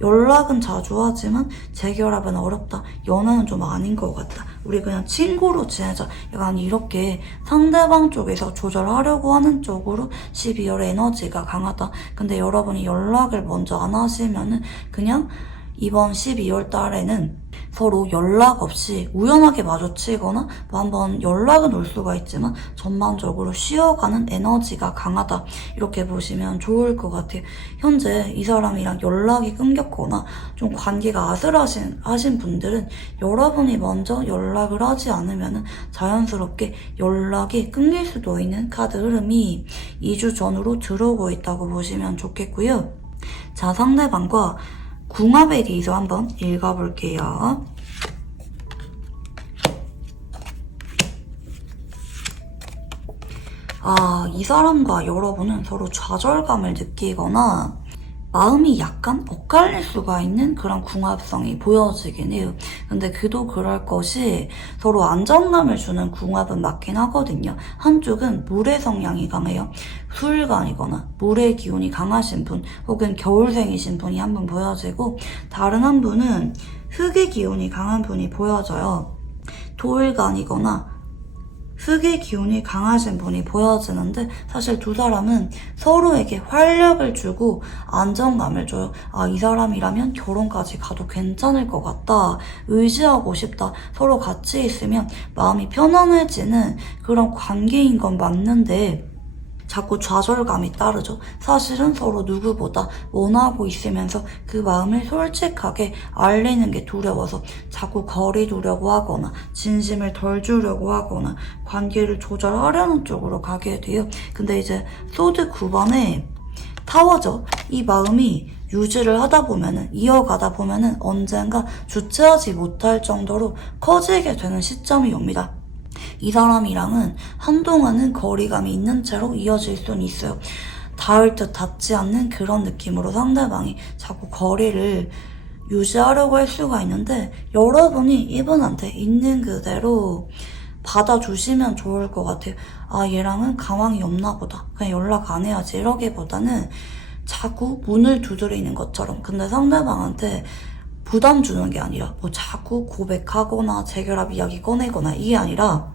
연락은 자주 하지만 재결합은 어렵다. 연애는 좀 아닌 것 같다. 우리 그냥 친구로 지내자. 약간 이렇게 상대방 쪽에서 조절하려고 하는 쪽으로 12월 에너지가 강하다. 근데 여러분이 연락을 먼저 안 하시면은 그냥 이번 12월 달에는 서로 연락 없이 우연하게 마주치거나 뭐 한번 연락은 올 수가 있지만 전반적으로 쉬어가는 에너지가 강하다, 이렇게 보시면 좋을 것 같아요. 현재 이 사람이랑 연락이 끊겼거나 좀 관계가 아슬하신 분들은 여러분이 먼저 연락을 하지 않으면 자연스럽게 연락이 끊길 수도 있는 카드 흐름이 2주 전으로 들어오고 있다고 보시면 좋겠고요. 자, 상대방과 궁합에 대해서 한번 읽어볼게요. 이 사람과 여러분은 서로 좌절감을 느끼거나 마음이 약간 엇갈릴 수가 있는 그런 궁합성이 보여지긴 해요. 근데 그도 그럴 것이 서로 안정감을 주는 궁합은 맞긴 하거든요. 한쪽은 물의 성향이 강해요. 수일간이거나 물의 기운이 강하신 분 혹은 겨울생이신 분이 한 분 보여지고, 다른 한 분은 흙의 기운이 강한 분이 보여져요. 토일간이거나 흙의 기운이 강하신 분이 보여지는데, 사실 두 사람은 서로에게 활력을 주고 안정감을 줘요. 아, 이 사람이라면 결혼까지 가도 괜찮을 것 같다, 의지하고 싶다, 서로 같이 있으면 마음이 편안해지는 그런 관계인 건 맞는데 자꾸 좌절감이 따르죠. 사실은 서로 누구보다 원하고 있으면서 그 마음을 솔직하게 알리는 게 두려워서 자꾸 거리 두려고 하거나 진심을 덜 주려고 하거나 관계를 조절하려는 쪽으로 가게 돼요. 근데 이제 소드 9번에 타워죠. 이 마음이 유지를 하다 보면은, 이어가다 보면은 언젠가 주체하지 못할 정도로 커지게 되는 시점이 옵니다. 이 사람이랑은 한동안은 거리감이 있는 채로 이어질 수는 있어요. 닿을 듯 닿지 않는 그런 느낌으로 상대방이 자꾸 거리를 유지하려고 할 수가 있는데, 여러분이 이분한테 있는 그대로 받아주시면 좋을 것 같아요. 아, 얘랑은 가망이 없나 보다, 그냥 연락 안 해야지, 이러기보다는 자꾸 문을 두드리는 것처럼, 근데 상대방한테 부담 주는 게 아니라 뭐 자꾸 고백하거나 재결합 이야기 꺼내거나 이게 아니라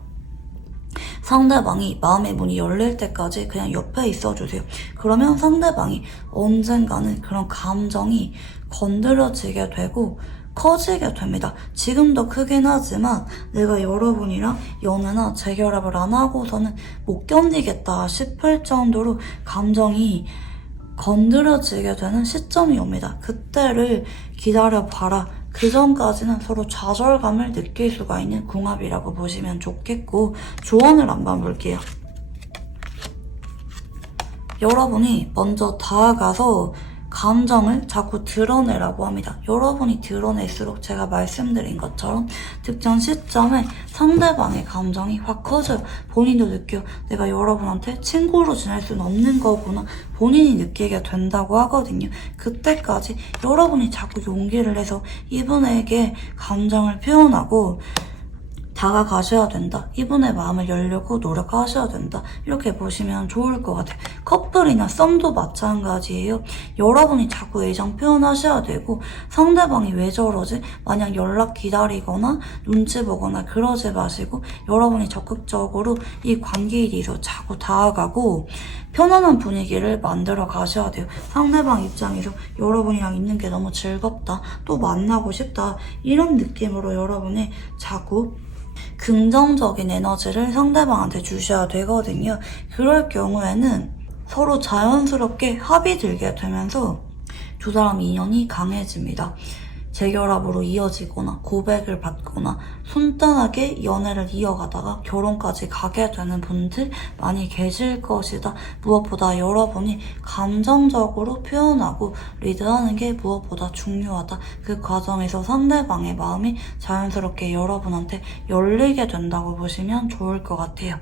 상대방이 마음의 문이 열릴 때까지 그냥 옆에 있어주세요. 그러면 상대방이 언젠가는 그런 감정이 건드려지게 되고 커지게 됩니다. 지금도 크긴 하지만 내가 여러분이랑 연애나 재결합을 안 하고서는 못 견디겠다 싶을 정도로 감정이 건드려지게 되는 시점이 옵니다. 그때를 기다려봐라. 그 전까지는 서로 좌절감을 느낄 수가 있는 궁합이라고 보시면 좋겠고, 조언을 한번 볼게요. 여러분이 먼저 다가가서 감정을 자꾸 드러내라고 합니다. 여러분이 드러낼수록 제가 말씀드린 것처럼 특정 시점에 상대방의 감정이 확 커져요. 본인도 느껴요. 내가 여러분한테 친구로 지낼 수는 없는 거구나, 본인이 느끼게 된다고 하거든요. 그때까지 여러분이 자꾸 용기를 내서 이분에게 감정을 표현하고 다가가셔야 된다, 이분의 마음을 열려고 노력하셔야 된다, 이렇게 보시면 좋을 것 같아요. 커플이나 썸도 마찬가지예요. 여러분이 자꾸 애정 표현하셔야 되고, 상대방이 왜 저러지? 마냥 연락 기다리거나 눈치 보거나 그러지 마시고, 여러분이 적극적으로 이 관계에 대해서 자꾸 다가가고 편안한 분위기를 만들어 가셔야 돼요. 상대방 입장에서 여러분이랑 있는 게 너무 즐겁다, 또 만나고 싶다, 이런 느낌으로 여러분이 자꾸 긍정적인 에너지를 상대방한테 주셔야 되거든요. 그럴 경우에는 서로 자연스럽게 합이 들게 되면서 두 사람 인연이 강해집니다. 재결합으로 이어지거나 고백을 받거나 순탄하게 연애를 이어가다가 결혼까지 가게 되는 분들 많이 계실 것이다. 무엇보다 여러분이 감정적으로 표현하고 리드하는 게 무엇보다 중요하다. 그 과정에서 상대방의 마음이 자연스럽게 여러분한테 열리게 된다고 보시면 좋을 것 같아요.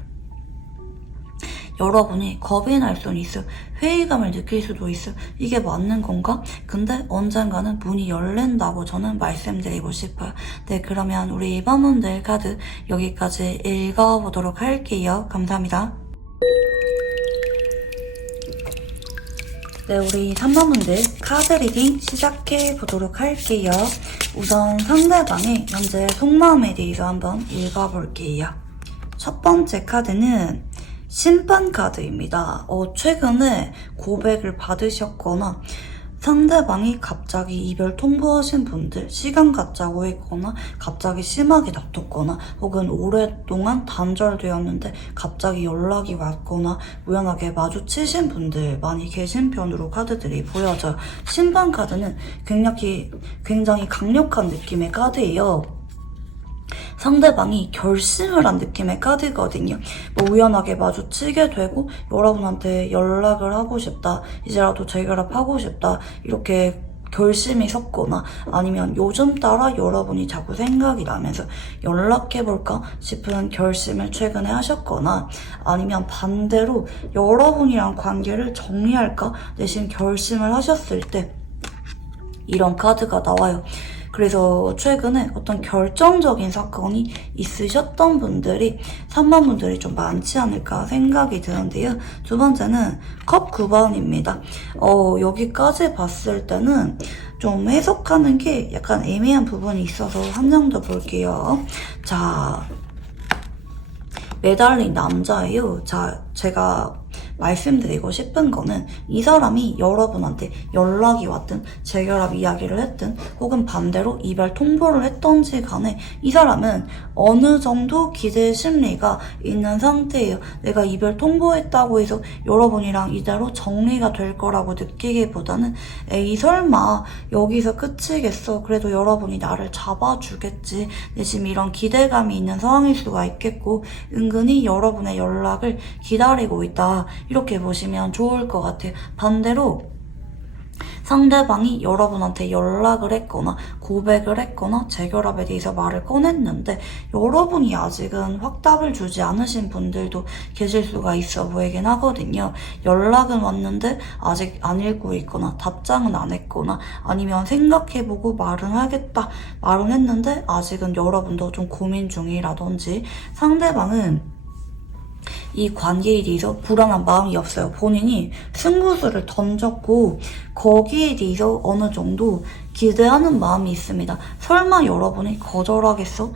여러분이 겁이 날 수는 있어요. 회의감을 느낄 수도 있어요. 이게 맞는 건가? 근데 언젠가는 문이 열린다고 저는 말씀드리고 싶어요. 네, 그러면 우리 2번 문들 카드 여기까지 읽어보도록 할게요. 감사합니다. 네, 우리 3번 문들 카드 리딩 시작해보도록 할게요. 우선 상대방의 현재 속마음에 대해서 한번 읽어볼게요. 첫 번째 카드는 심판 카드입니다. 최근에 고백을 받으셨거나 상대방이 갑자기 이별 통보하신 분들, 시간 갖자고 했거나 갑자기 심하게 다퉜거나 혹은 오랫동안 단절되었는데 갑자기 연락이 왔거나 우연하게 마주치신 분들 많이 계신 편으로 카드들이 보여져요. 심판 카드는 굉장히 강력한 느낌의 카드예요. 상대방이 결심을 한 느낌의 카드거든요. 뭐 우연하게 마주치게 되고 여러분한테 연락을 하고 싶다, 이제라도 재결합하고 싶다, 이렇게 결심이 섰거나 아니면 요즘 따라 여러분이 자꾸 생각이 나면서 연락해볼까 싶은 결심을 최근에 하셨거나 아니면 반대로 여러분이랑 관계를 정리할까 내심 결심을 하셨을 때 이런 카드가 나와요. 그래서 최근에 어떤 결정적인 사건이 있으셨던 분들이 3번 분들이 좀 많지 않을까 생각이 드는데요. 두 번째는 컵 9번입니다. 여기까지 봤을 때는 좀 해석하는 게 약간 애매한 부분이 있어서 한 장 더 볼게요. 자, 매달린 남자예요. 자, 제가 말씀드리고 싶은 거는 이 사람이 여러분한테 연락이 왔든 재결합 이야기를 했든 혹은 반대로 이별 통보를 했던지 간에 이 사람은 어느 정도 기대 심리가 있는 상태예요. 내가 이별 통보했다고 해서 여러분이랑 이대로 정리가 될 거라고 느끼기보다는 에이 설마 여기서 끝이겠어. 그래도 여러분이 나를 잡아주겠지. 내심 이런 기대감이 있는 상황일 수가 있겠고 은근히 여러분의 연락을 기다리고 있다. 이렇게 보시면 좋을 것 같아요. 반대로 상대방이 여러분한테 연락을 했거나 고백을 했거나 재결합에 대해서 말을 꺼냈는데 여러분이 아직은 확답을 주지 않으신 분들도 계실 수가 있어 보이긴 하거든요. 연락은 왔는데 아직 안 읽고 있거나 답장은 안 했거나 아니면 생각해보고 말은 하겠다 말은 했는데 아직은 여러분도 좀 고민 중이라든지 상대방은 이 관계에 대해서 불안한 마음이 없어요. 본인이 승부수를 던졌고 거기에 대해서 어느 정도 기대하는 마음이 있습니다. 설마 여러분이 거절하겠어?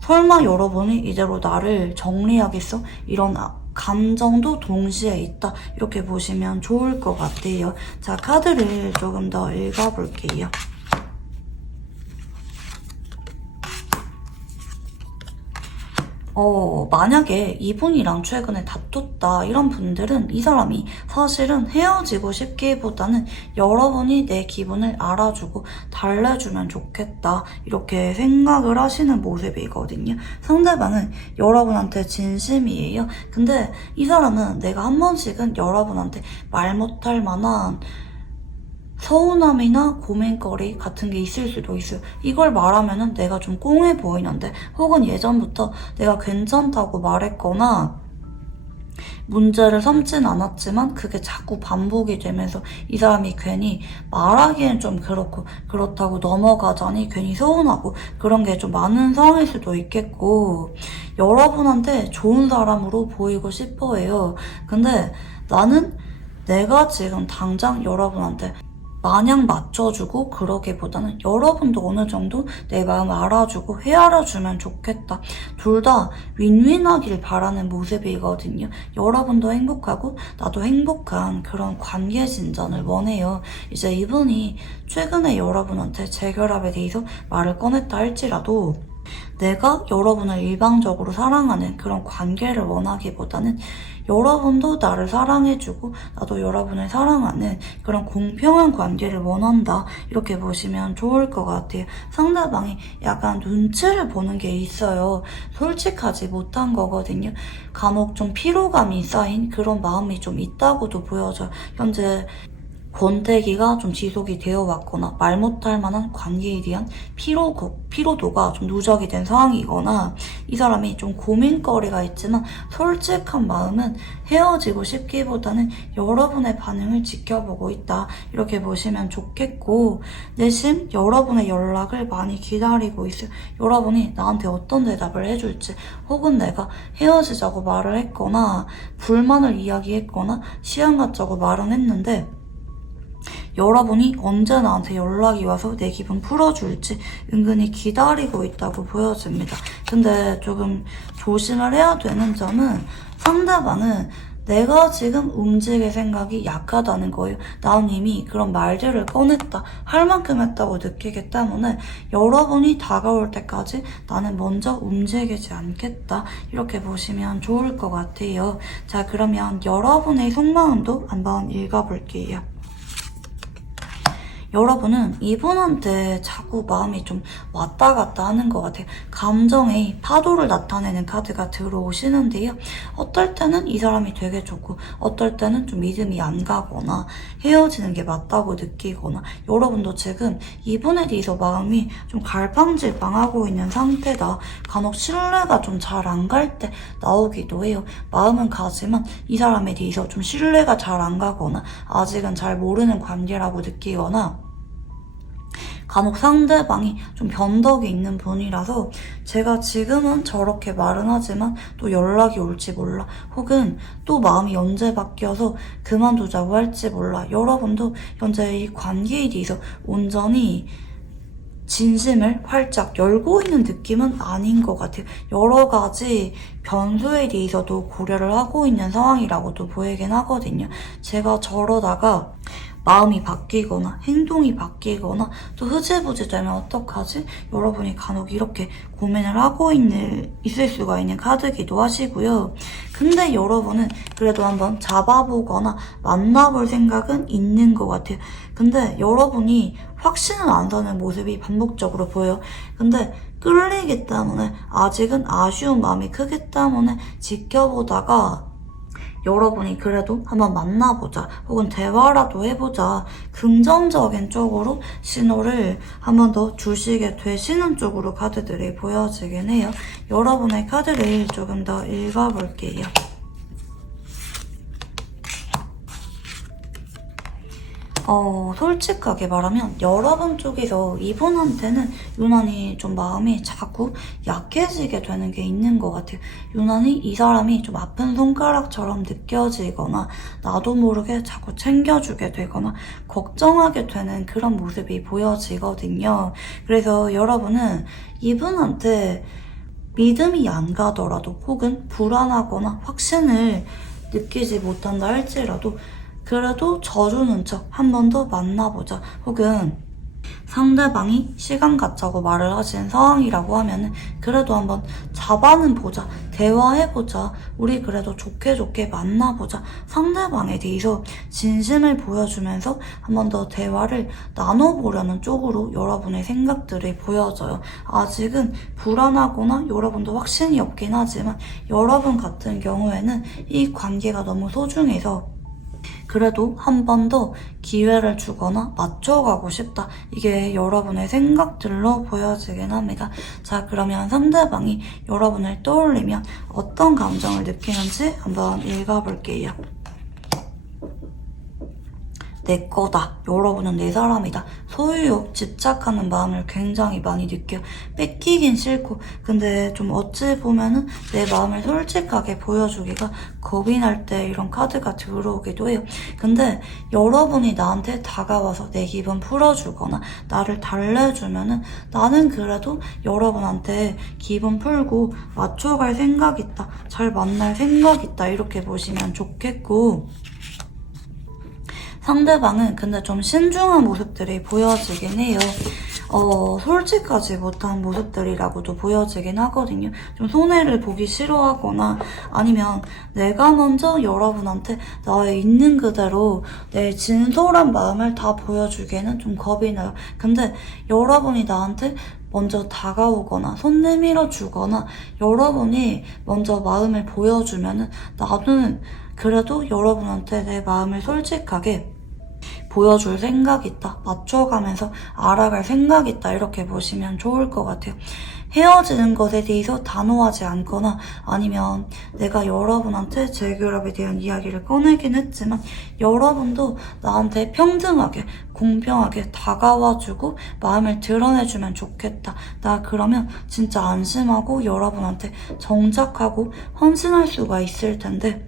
설마 여러분이 이대로 나를 정리하겠어? 이런 감정도 동시에 있다. 이렇게 보시면 좋을 것 같아요. 자, 카드를 조금 더 읽어볼게요. 만약에 이분이랑 최근에 다퉜다 이런 분들은 이 사람이 사실은 헤어지고 싶기보다는 여러분이 내 기분을 알아주고 달래주면 좋겠다 이렇게 생각을 하시는 모습이거든요. 상대방은 여러분한테 진심이에요. 근데 이 사람은 내가 한 번씩은 여러분한테 말 못할 만한 서운함이나 고민거리 같은 게 있을 수도 있어요. 이걸 말하면은 내가 좀 꽁해 보이는데 혹은 예전부터 내가 괜찮다고 말했거나 문제를 삼진 않았지만 그게 자꾸 반복이 되면서 이 사람이 괜히 말하기엔 좀 그렇고 그렇다고 넘어가자니 괜히 서운하고 그런 게 좀 많은 상황일 수도 있겠고 여러분한테 좋은 사람으로 보이고 싶어 해요. 근데 나는 내가 지금 당장 여러분한테 마냥 맞춰주고 그러기보다는 여러분도 어느 정도 내 마음 알아주고 헤아려주면 좋겠다. 둘 다 윈윈하길 바라는 모습이거든요. 여러분도 행복하고 나도 행복한 그런 관계 진전을 원해요. 이제 이분이 최근에 여러분한테 재결합에 대해서 말을 꺼냈다 할지라도 내가 여러분을 일방적으로 사랑하는 그런 관계를 원하기보다는 여러분도 나를 사랑해주고 나도 여러분을 사랑하는 그런 공평한 관계를 원한다 이렇게 보시면 좋을 것 같아요. 상대방이 약간 눈치를 보는 게 있어요. 솔직하지 못한 거거든요. 간혹 좀 피로감이 쌓인 그런 마음이 좀 있다고도 보여져요. 현재 권태기가 좀 지속이 되어 왔거나 말 못할 만한 관계에 대한 피로도가 좀 누적이 된 상황이거나 이 사람이 좀 고민거리가 있지만 솔직한 마음은 헤어지고 싶기보다는 여러분의 반응을 지켜보고 있다 이렇게 보시면 좋겠고 내심 여러분의 연락을 많이 기다리고 있어요. 여러분이 나한테 어떤 대답을 해줄지 혹은 내가 헤어지자고 말을 했거나 불만을 이야기했거나 시간 갖자고 말은 했는데 여러분이 언제 나한테 연락이 와서 내 기분 풀어줄지 은근히 기다리고 있다고 보여집니다. 근데 조금 조심을 해야 되는 점은 상대방은 내가 지금 움직일 생각이 약하다는 거예요. 난 이미 그런 말들을 꺼냈다, 할 만큼 했다고 느끼기 때문에 여러분이 다가올 때까지 나는 먼저 움직이지 않겠다. 이렇게 보시면 좋을 것 같아요. 자, 그러면 여러분의 속마음도 한번 읽어볼게요. 여러분은 이분한테 자꾸 마음이 좀 왔다 갔다 하는 것 같아요. 감정의 파도를 나타내는 카드가 들어오시는데요. 어떨 때는 이 사람이 되게 좋고 어떨 때는 좀 믿음이 안 가거나 헤어지는 게 맞다고 느끼거나 여러분도 지금 이분에 대해서 마음이 좀 갈팡질팡하고 있는 상태다. 간혹 신뢰가 좀 잘 안 갈 때 나오기도 해요. 마음은 가지만 이 사람에 대해서 좀 신뢰가 잘 안 가거나 아직은 잘 모르는 관계라고 느끼거나 간혹 상대방이 좀 변덕이 있는 분이라서 제가 지금은 저렇게 말은 하지만 또 연락이 올지 몰라 혹은 또 마음이 언제 바뀌어서 그만두자고 할지 몰라. 여러분도 현재 이 관계에 대해서 온전히 진심을 활짝 열고 있는 느낌은 아닌 것 같아요. 여러 가지 변수에 대해서도 고려를 하고 있는 상황이라고도 보이긴 하거든요. 제가 저러다가 마음이 바뀌거나 행동이 바뀌거나 또 흐지부지 되면 어떡하지? 여러분이 간혹 이렇게 고민을 하고 있을 수가 있는 카드기도 하시고요. 근데 여러분은 그래도 한번 잡아보거나 만나볼 생각은 있는 것 같아요. 근데 여러분이 확신을 안 사는 모습이 반복적으로 보여요. 근데 끌리기 때문에 아직은 아쉬운 마음이 크기 때문에 지켜보다가 여러분이 그래도 한번 만나보자 혹은 대화라도 해보자 긍정적인 쪽으로 신호를 한번 더 주시게 되시는 쪽으로 카드들이 보여지긴 해요. 여러분의 카드를 조금 더 읽어볼게요. 솔직하게 말하면 여러분 쪽에서 이분한테는 유난히 좀 마음이 자꾸 약해지게 되는 게 있는 것 같아요. 유난히 이 사람이 좀 아픈 손가락처럼 느껴지거나 나도 모르게 자꾸 챙겨주게 되거나 걱정하게 되는 그런 모습이 보여지거든요. 그래서 여러분은 이분한테 믿음이 안 가더라도 혹은 불안하거나 확신을 느끼지 못한다 할지라도 그래도 져주는 척 한 번 더 만나보자 혹은 상대방이 시간 갖자고 말을 하신 상황이라고 하면은 그래도 한번 잡아는 보자, 대화해보자, 우리 그래도 좋게 만나보자 상대방에 대해서 진심을 보여주면서 한 번 더 대화를 나눠보려는 쪽으로 여러분의 생각들이 보여져요. 아직은 불안하거나 여러분도 확신이 없긴 하지만 여러분 같은 경우에는 이 관계가 너무 소중해서 그래도 한 번 더 기회를 주거나 맞춰가고 싶다. 이게 여러분의 생각들로 보여지긴 합니다. 자, 그러면 상대방이 여러분을 떠올리면 어떤 감정을 느끼는지 한번 읽어볼게요. 내 거다. 여러분은 내 사람이다. 소유욕, 집착하는 마음을 굉장히 많이 느껴요. 뺏기긴 싫고 근데 좀 어찌 보면은 내 마음을 솔직하게 보여주기가 겁이 날 때 이런 카드가 들어오기도 해요. 근데 여러분이 나한테 다가와서 내 기분 풀어주거나 나를 달래주면은 나는 그래도 여러분한테 기분 풀고 맞춰갈 생각 있다. 잘 만날 생각 있다. 이렇게 보시면 좋겠고 상대방은 근데 좀 신중한 모습들이 보여지긴 해요. 솔직하지 못한 모습들이라고도 보여지긴 하거든요. 좀 손해를 보기 싫어하거나 아니면 내가 먼저 여러분한테 나의 있는 그대로 내 진솔한 마음을 다 보여주기에는 좀 겁이 나요. 근데 여러분이 나한테 먼저 다가오거나 손 내밀어 주거나 여러분이 먼저 마음을 보여주면은 나는 그래도 여러분한테 내 마음을 솔직하게 보여줄 생각 있다. 맞춰가면서 알아갈 생각 있다. 이렇게 보시면 좋을 것 같아요. 헤어지는 것에 대해서 단호하지 않거나 아니면 내가 여러분한테 재결합에 대한 이야기를 꺼내긴 했지만 여러분도 나한테 평등하게 공평하게 다가와주고 마음을 드러내주면 좋겠다. 나 그러면 진짜 안심하고 여러분한테 정착하고 헌신할 수가 있을 텐데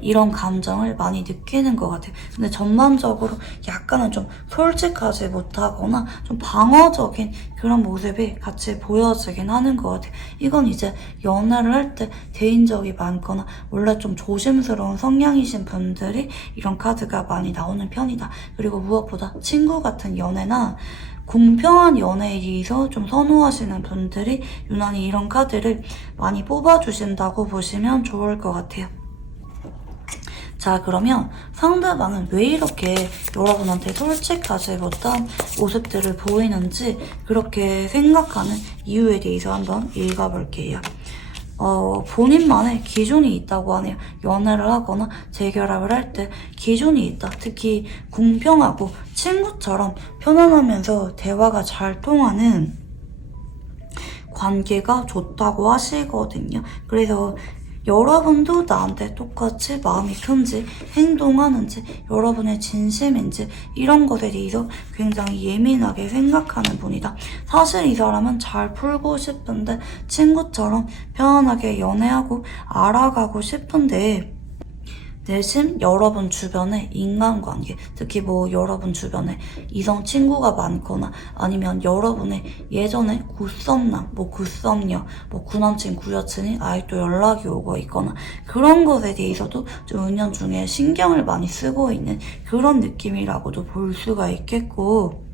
이런 감정을 많이 느끼는 것 같아요. 근데 전반적으로 약간은 좀 솔직하지 못하거나 좀 방어적인 그런 모습이 같이 보여지긴 하는 것 같아요. 이건 이제 연애를 할 때 개인적이 많거나 원래 좀 조심스러운 성향이신 분들이 이런 카드가 많이 나오는 편이다. 그리고 무엇보다 친구 같은 연애나 공평한 연애에 대해서 좀 선호하시는 분들이 유난히 이런 카드를 많이 뽑아주신다고 보시면 좋을 것 같아요. 자, 그러면 상대방은 왜 이렇게 여러분한테 솔직하지 못한 모습들을 보이는지 그렇게 생각하는 이유에 대해서 한번 읽어볼게요. 본인만의 기준이 있다고 하네요. 연애를 하거나 재결합을 할 때 기준이 있다. 특히 공평하고 친구처럼 편안하면서 대화가 잘 통하는 관계가 좋다고 하시거든요. 그래서 여러분도 나한테 똑같이 마음이 큰지 행동하는지 여러분의 진심인지 이런 것에 대해서 굉장히 예민하게 생각하는 분이다. 사실 이 사람은 잘 풀고 싶은데 친구처럼 편안하게 연애하고 알아가고 싶은데 대신 여러분 주변에 인간관계, 특히 여러분 주변에 이성 친구가 많거나 아니면 여러분의 예전에 굿썸남, 굿썸녀, 구남친, 구여친이 아직도 연락이 오고 있거나 그런 것에 대해서도 좀 은연중에 신경을 많이 쓰고 있는 그런 느낌이라고도 볼 수가 있겠고,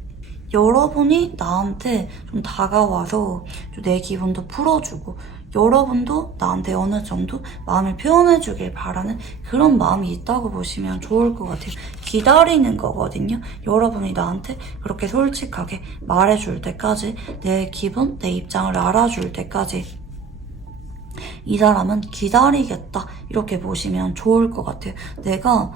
여러분이 나한테 좀 다가와서 좀 내 기분도 풀어주고 여러분도 나한테 어느 정도 마음을 표현해주길 바라는 그런 마음이 있다고 보시면 좋을 것 같아요. 기다리는 거거든요. 여러분이 나한테 그렇게 솔직하게 말해줄 때까지, 내 기분, 내 입장을 알아줄 때까지 이 사람은 기다리겠다 이렇게 보시면 좋을 것 같아요. 내가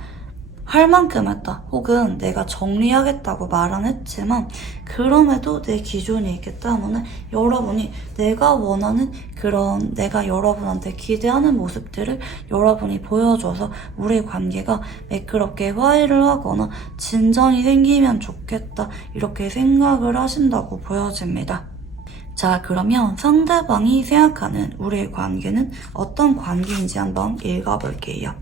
할 만큼 했다 혹은 내가 정리하겠다고 말은 했지만 그럼에도 내 기준이 있기 때문에 여러분이 내가 원하는 그런 내가 여러분한테 기대하는 모습들을 여러분이 보여줘서 우리 관계가 매끄럽게 화해를 하거나 진전이 생기면 좋겠다 이렇게 생각을 하신다고 보여집니다. 자, 그러면 상대방이 생각하는 우리의 관계는 어떤 관계인지 한번 읽어볼게요.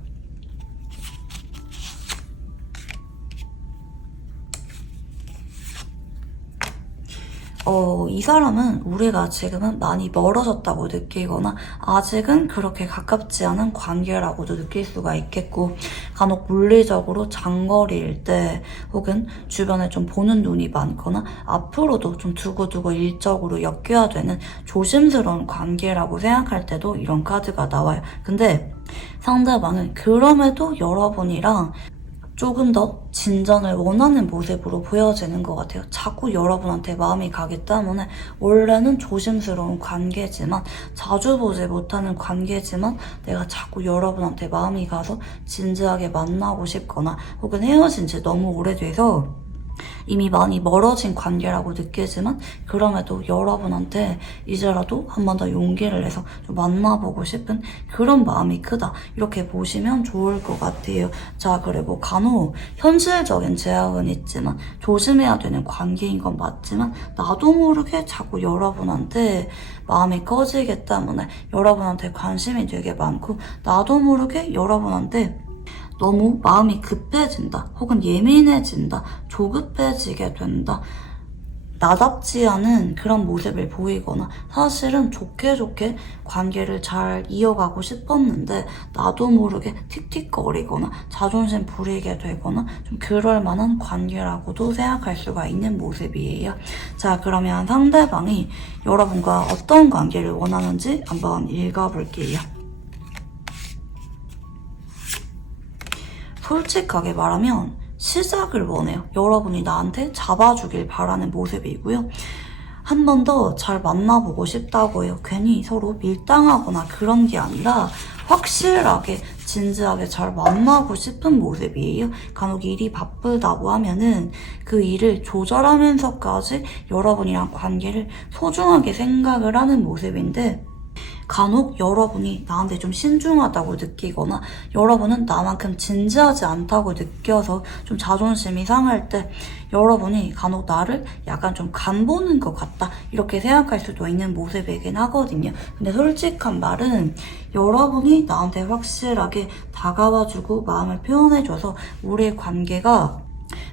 이 사람은 우리가 지금은 많이 멀어졌다고 느끼거나 아직은 그렇게 가깝지 않은 관계라고도 느낄 수가 있겠고, 간혹 물리적으로 장거리일 때 혹은 주변에 좀 보는 눈이 많거나 앞으로도 좀 두고두고 일적으로 엮여야 되는 조심스러운 관계라고 생각할 때도 이런 카드가 나와요. 근데 상대방은 그럼에도 여러분이랑 조금 더 진전을 원하는 모습으로 보여지는 것 같아요. 자꾸 여러분한테 마음이 가기 때문에 원래는 조심스러운 관계지만, 자주 보지 못하는 관계지만 내가 자꾸 여러분한테 마음이 가서 진지하게 만나고 싶거나 혹은 헤어진 지 너무 오래돼서 이미 많이 멀어진 관계라고 느끼지만 그럼에도 여러분한테 이제라도 한 번 더 용기를 내서 좀 만나보고 싶은 그런 마음이 크다 이렇게 보시면 좋을 것 같아요. 자, 그리고 간혹 현실적인 제약은 있지만 조심해야 되는 관계인 건 맞지만 나도 모르게 자꾸 여러분한테 마음이 커지기 때문에 여러분한테 관심이 되게 많고 나도 모르게 여러분한테 너무 마음이 급해진다 혹은 예민해진다, 조급해지게 된다, 나답지 않은 그런 모습을 보이거나 사실은 좋게 관계를 잘 이어가고 싶었는데 나도 모르게 틱틱거리거나 자존심 부리게 되거나 좀 그럴 만한 관계라고도 생각할 수가 있는 모습이에요. 자, 그러면 상대방이 여러분과 어떤 관계를 원하는지 한번 읽어볼게요. 솔직하게 말하면 시작을 원해요. 여러분이 나한테 잡아주길 바라는 모습이고요. 한 번 더 잘 만나보고 싶다고 해요. 괜히 서로 밀당하거나 그런 게 아니라 확실하게 진지하게 잘 만나고 싶은 모습이에요. 간혹 일이 바쁘다고 하면은 그 일을 조절하면서까지 여러분이랑 관계를 소중하게 생각을 하는 모습인데, 간혹 여러분이 나한테 좀 신중하다고 느끼거나 여러분은 나만큼 진지하지 않다고 느껴서 좀 자존심이 상할 때 여러분이 간혹 나를 약간 좀 간보는 것 같다 이렇게 생각할 수도 있는 모습이긴 하거든요. 근데 솔직한 말은 여러분이 나한테 확실하게 다가와주고 마음을 표현해줘서 우리의 관계가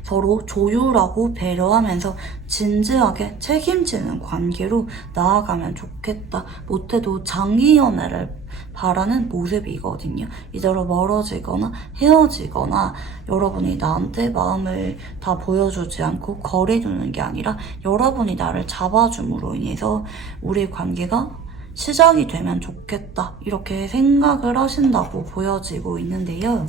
서로 조율하고 배려하면서 진지하게 책임지는 관계로 나아가면 좋겠다. 못해도 장기 연애를 바라는 모습이거든요. 이대로 멀어지거나 헤어지거나 여러분이 나한테 마음을 다 보여주지 않고 거리 두는 게 아니라 여러분이 나를 잡아줌으로 인해서 우리 관계가 시작이 되면 좋겠다 이렇게 생각을 하신다고 보여지고 있는데요.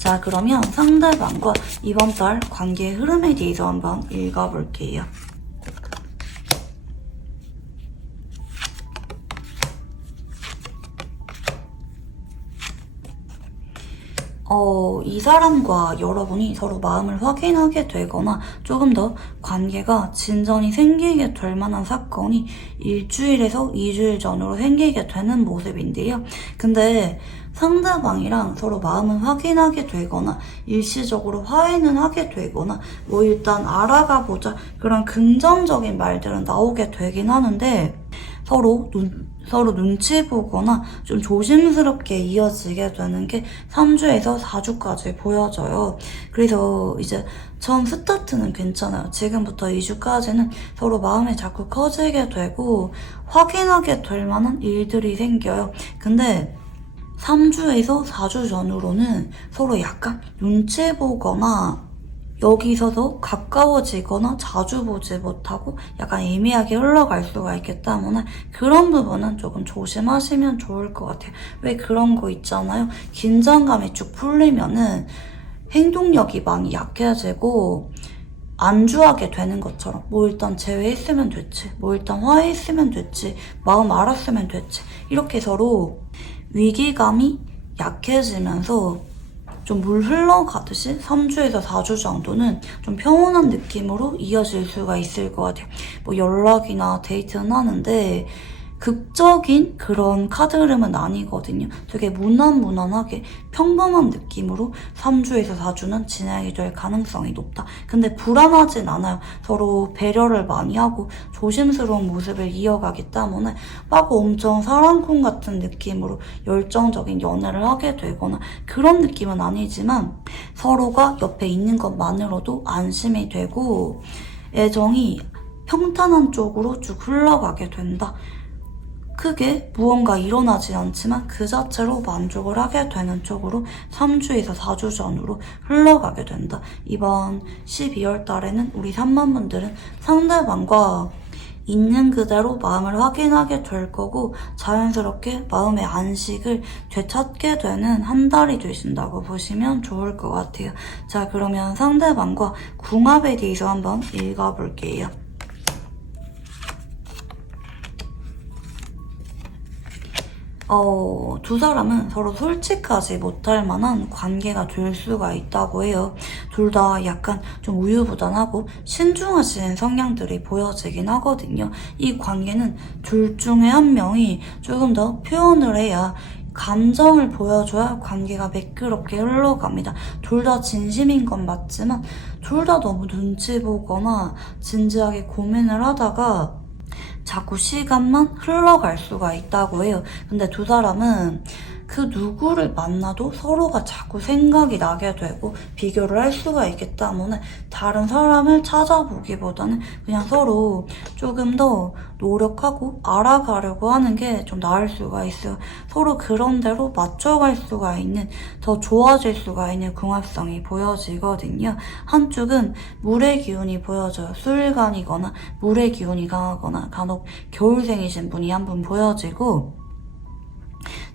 자, 그러면 상대방과 이번 달 관계의 흐름에 대해서 한번 읽어볼게요. 이 사람과 여러분이 서로 마음을 확인하게 되거나 조금 더 관계가 진전이 생기게 될 만한 사건이 일주일에서 2주일 전으로 생기게 되는 모습인데요. 근데 상대방이랑 서로 마음을 확인하게 되거나 일시적으로 화해는 하게 되거나 뭐 일단 알아가 보자 그런 긍정적인 말들은 나오게 되긴 하는데 서로 눈치 보거나 좀 조심스럽게 이어지게 되는 게 3주에서 4주까지 보여져요. 그래서 이제 처음 스타트는 괜찮아요. 지금부터 2주까지는 서로 마음이 자꾸 커지게 되고 확인하게 될 만한 일들이 생겨요. 근데 3주에서 4주 전후로는 서로 약간 눈치 보거나 여기서도 가까워지거나 자주 보지 못하고 약간 애매하게 흘러갈 수가 있기 때문에 그런 부분은 조금 조심하시면 좋을 것 같아요. 왜 그런 거 있잖아요. 긴장감이 쭉 풀리면은 행동력이 많이 약해지고 안주하게 되는 것처럼 뭐 일단 제외했으면 됐지, 뭐 일단 화해했으면 됐지, 마음 알았으면 됐지 이렇게 서로 위기감이 약해지면서 좀 물 흘러가듯이 3주에서 4주 정도는 좀 평온한 느낌으로 이어질 수가 있을 것 같아요. 뭐 연락이나 데이트는 하는데 극적인 그런 카드 흐름은 아니거든요. 되게 무난무난하게 평범한 느낌으로 3주에서 4주는 진행이 될 가능성이 높다. 근데 불안하진 않아요. 서로 배려를 많이 하고 조심스러운 모습을 이어가기 때문에 막 엄청 사랑꾼 같은 느낌으로 열정적인 연애를 하게 되거나 그런 느낌은 아니지만 서로가 옆에 있는 것만으로도 안심이 되고 애정이 평탄한 쪽으로 쭉 흘러가게 된다. 크게 무언가 일어나진 않지만 그 자체로 만족을 하게 되는 쪽으로 3주에서 4주 전으로 흘러가게 된다. 이번 12월 달에는 우리 3만 분들은 상대방과 있는 그대로 마음을 확인하게 될 거고 자연스럽게 마음의 안식을 되찾게 되는 한 달이 되신다고 보시면 좋을 것 같아요. 자, 그러면 상대방과 궁합에 대해서 한번 읽어볼게요. 두 사람은 서로 솔직하지 못할 만한 관계가 될 수가 있다고 해요. 둘 다 약간 좀 우유부단하고 신중하신 성향들이 보여지긴 하거든요. 이 관계는 둘 중에 한 명이 조금 더 표현을 해야 감정을 보여줘야 관계가 매끄럽게 흘러갑니다. 둘 다 진심인 건 맞지만 둘 다 너무 눈치 보거나 진지하게 고민을 하다가 자꾸 시간만 흘러갈 수가 있다고 해요. 근데 두 사람은 그 누구를 만나도 서로가 자꾸 생각이 나게 되고 비교를 할 수가 있기 때문에 다른 사람을 찾아보기보다는 그냥 서로 조금 더 노력하고 알아가려고 하는 게 좀 나을 수가 있어요. 서로 그런 대로 맞춰갈 수가 있는, 더 좋아질 수가 있는 궁합성이 보여지거든요. 한쪽은 물의 기운이 보여져요. 수일간이거나 물의 기운이 강하거나 간혹 겨울생이신 분이 한 분 보여지고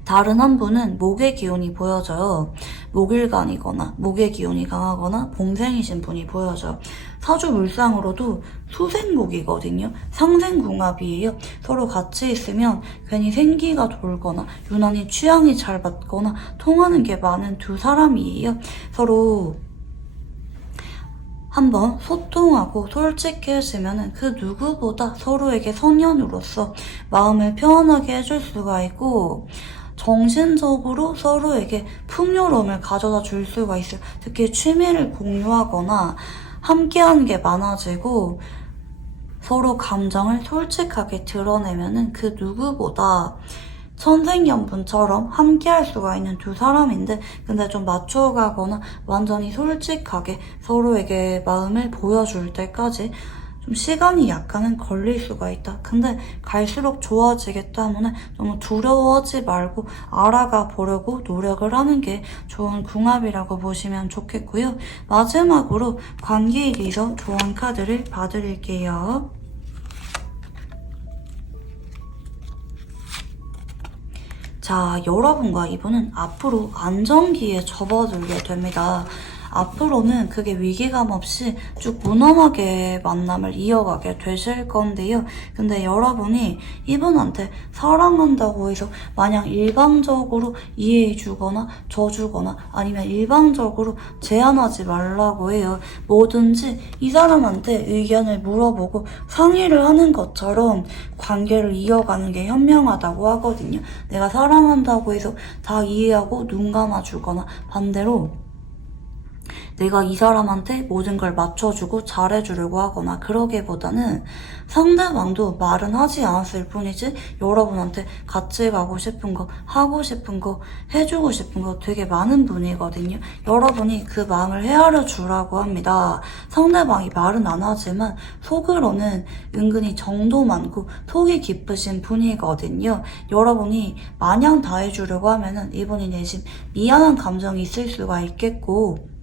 다른 한 분은 목의 기운이 보여져요. 목일간이거나 목의 기운이 강하거나 봄생이신 분이 보여져요. 사주물상으로도 수생목이거든요. 상생궁합이에요. 서로 같이 있으면 괜히 생기가 돌거나 유난히 취향이 잘 맞거나 통하는 게 많은 두 사람이에요. 서로 한번 소통하고 솔직해지면 그 누구보다 서로에게 선연으로서 마음을 표현하게 해줄 수가 있고 정신적으로 서로에게 풍요로움을 가져다 줄 수가 있어요. 특히 취미를 공유하거나 함께하는 게 많아지고 서로 감정을 솔직하게 드러내면은 그 누구보다 천생연분처럼 함께할 수가 있는 두 사람인데 근데 좀 맞춰가거나 완전히 솔직하게 서로에게 마음을 보여줄 때까지 좀 시간이 약간은 걸릴 수가 있다. 근데 갈수록 좋아지기 때문에 너무 두려워하지 말고 알아가 보려고 노력을 하는 게 좋은 궁합이라고 보시면 좋겠고요. 마지막으로 관계에 대해서 조언 카드를 봐드릴게요. 자, 여러분과 이분은 앞으로 안정기에 접어들게 됩니다. 앞으로는 그게 위기감 없이 쭉 무난하게 만남을 이어가게 되실 건데요. 근데 여러분이 이분한테 사랑한다고 해서 마냥 일방적으로 이해해주거나 져주거나 아니면 일방적으로 제안하지 말라고 해요. 뭐든지 이 사람한테 의견을 물어보고 상의를 하는 것처럼 관계를 이어가는 게 현명하다고 하거든요. 내가 사랑한다고 해서 다 이해하고 눈 감아주거나 반대로 내가 이 사람한테 모든 걸 맞춰주고 잘해주려고 하거나 그러기보다는 상대방도 말은 하지 않았을 뿐이지 여러분한테 같이 가고 싶은 거, 하고 싶은 거, 해주고 싶은 거 되게 많은 분이거든요. 여러분이 그 마음을 헤아려 주라고 합니다. 상대방이 말은 안 하지만 속으로는 은근히 정도 많고 속이 깊으신 분이거든요. 여러분이 마냥 다 해주려고 하면은 이분이 내심 미안한 감정이 있을 수가 있겠고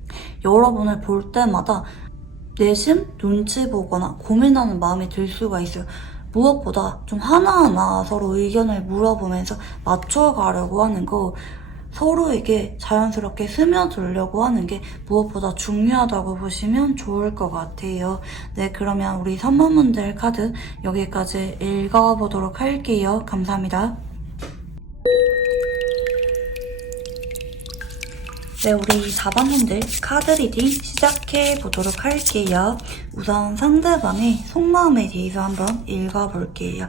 여러분을 볼 때마다 내심 눈치 보거나 고민하는 마음이 들 수가 있어요. 무엇보다 좀 하나하나 서로 의견을 물어보면서 맞춰가려고 하는 거, 서로에게 자연스럽게 스며들려고 하는 게 무엇보다 중요하다고 보시면 좋을 것 같아요. 네, 그러면 우리 3번분들 카드 여기까지 읽어보도록 할게요. 감사합니다. 네, 우리 4번님들 카드 리딩 시작해 보도록 할게요. 우선 상대방의 속마음에 대해서 한번 읽어볼게요.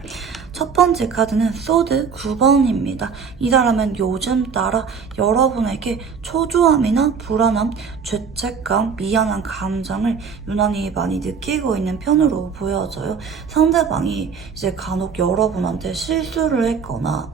첫 번째 카드는 소드 9번입니다. 이 사람은 요즘 따라 여러분에게 초조함이나 불안함, 죄책감, 미안한 감정을 유난히 많이 느끼고 있는 편으로 보여져요. 상대방이 이제 간혹 여러분한테 실수를 했거나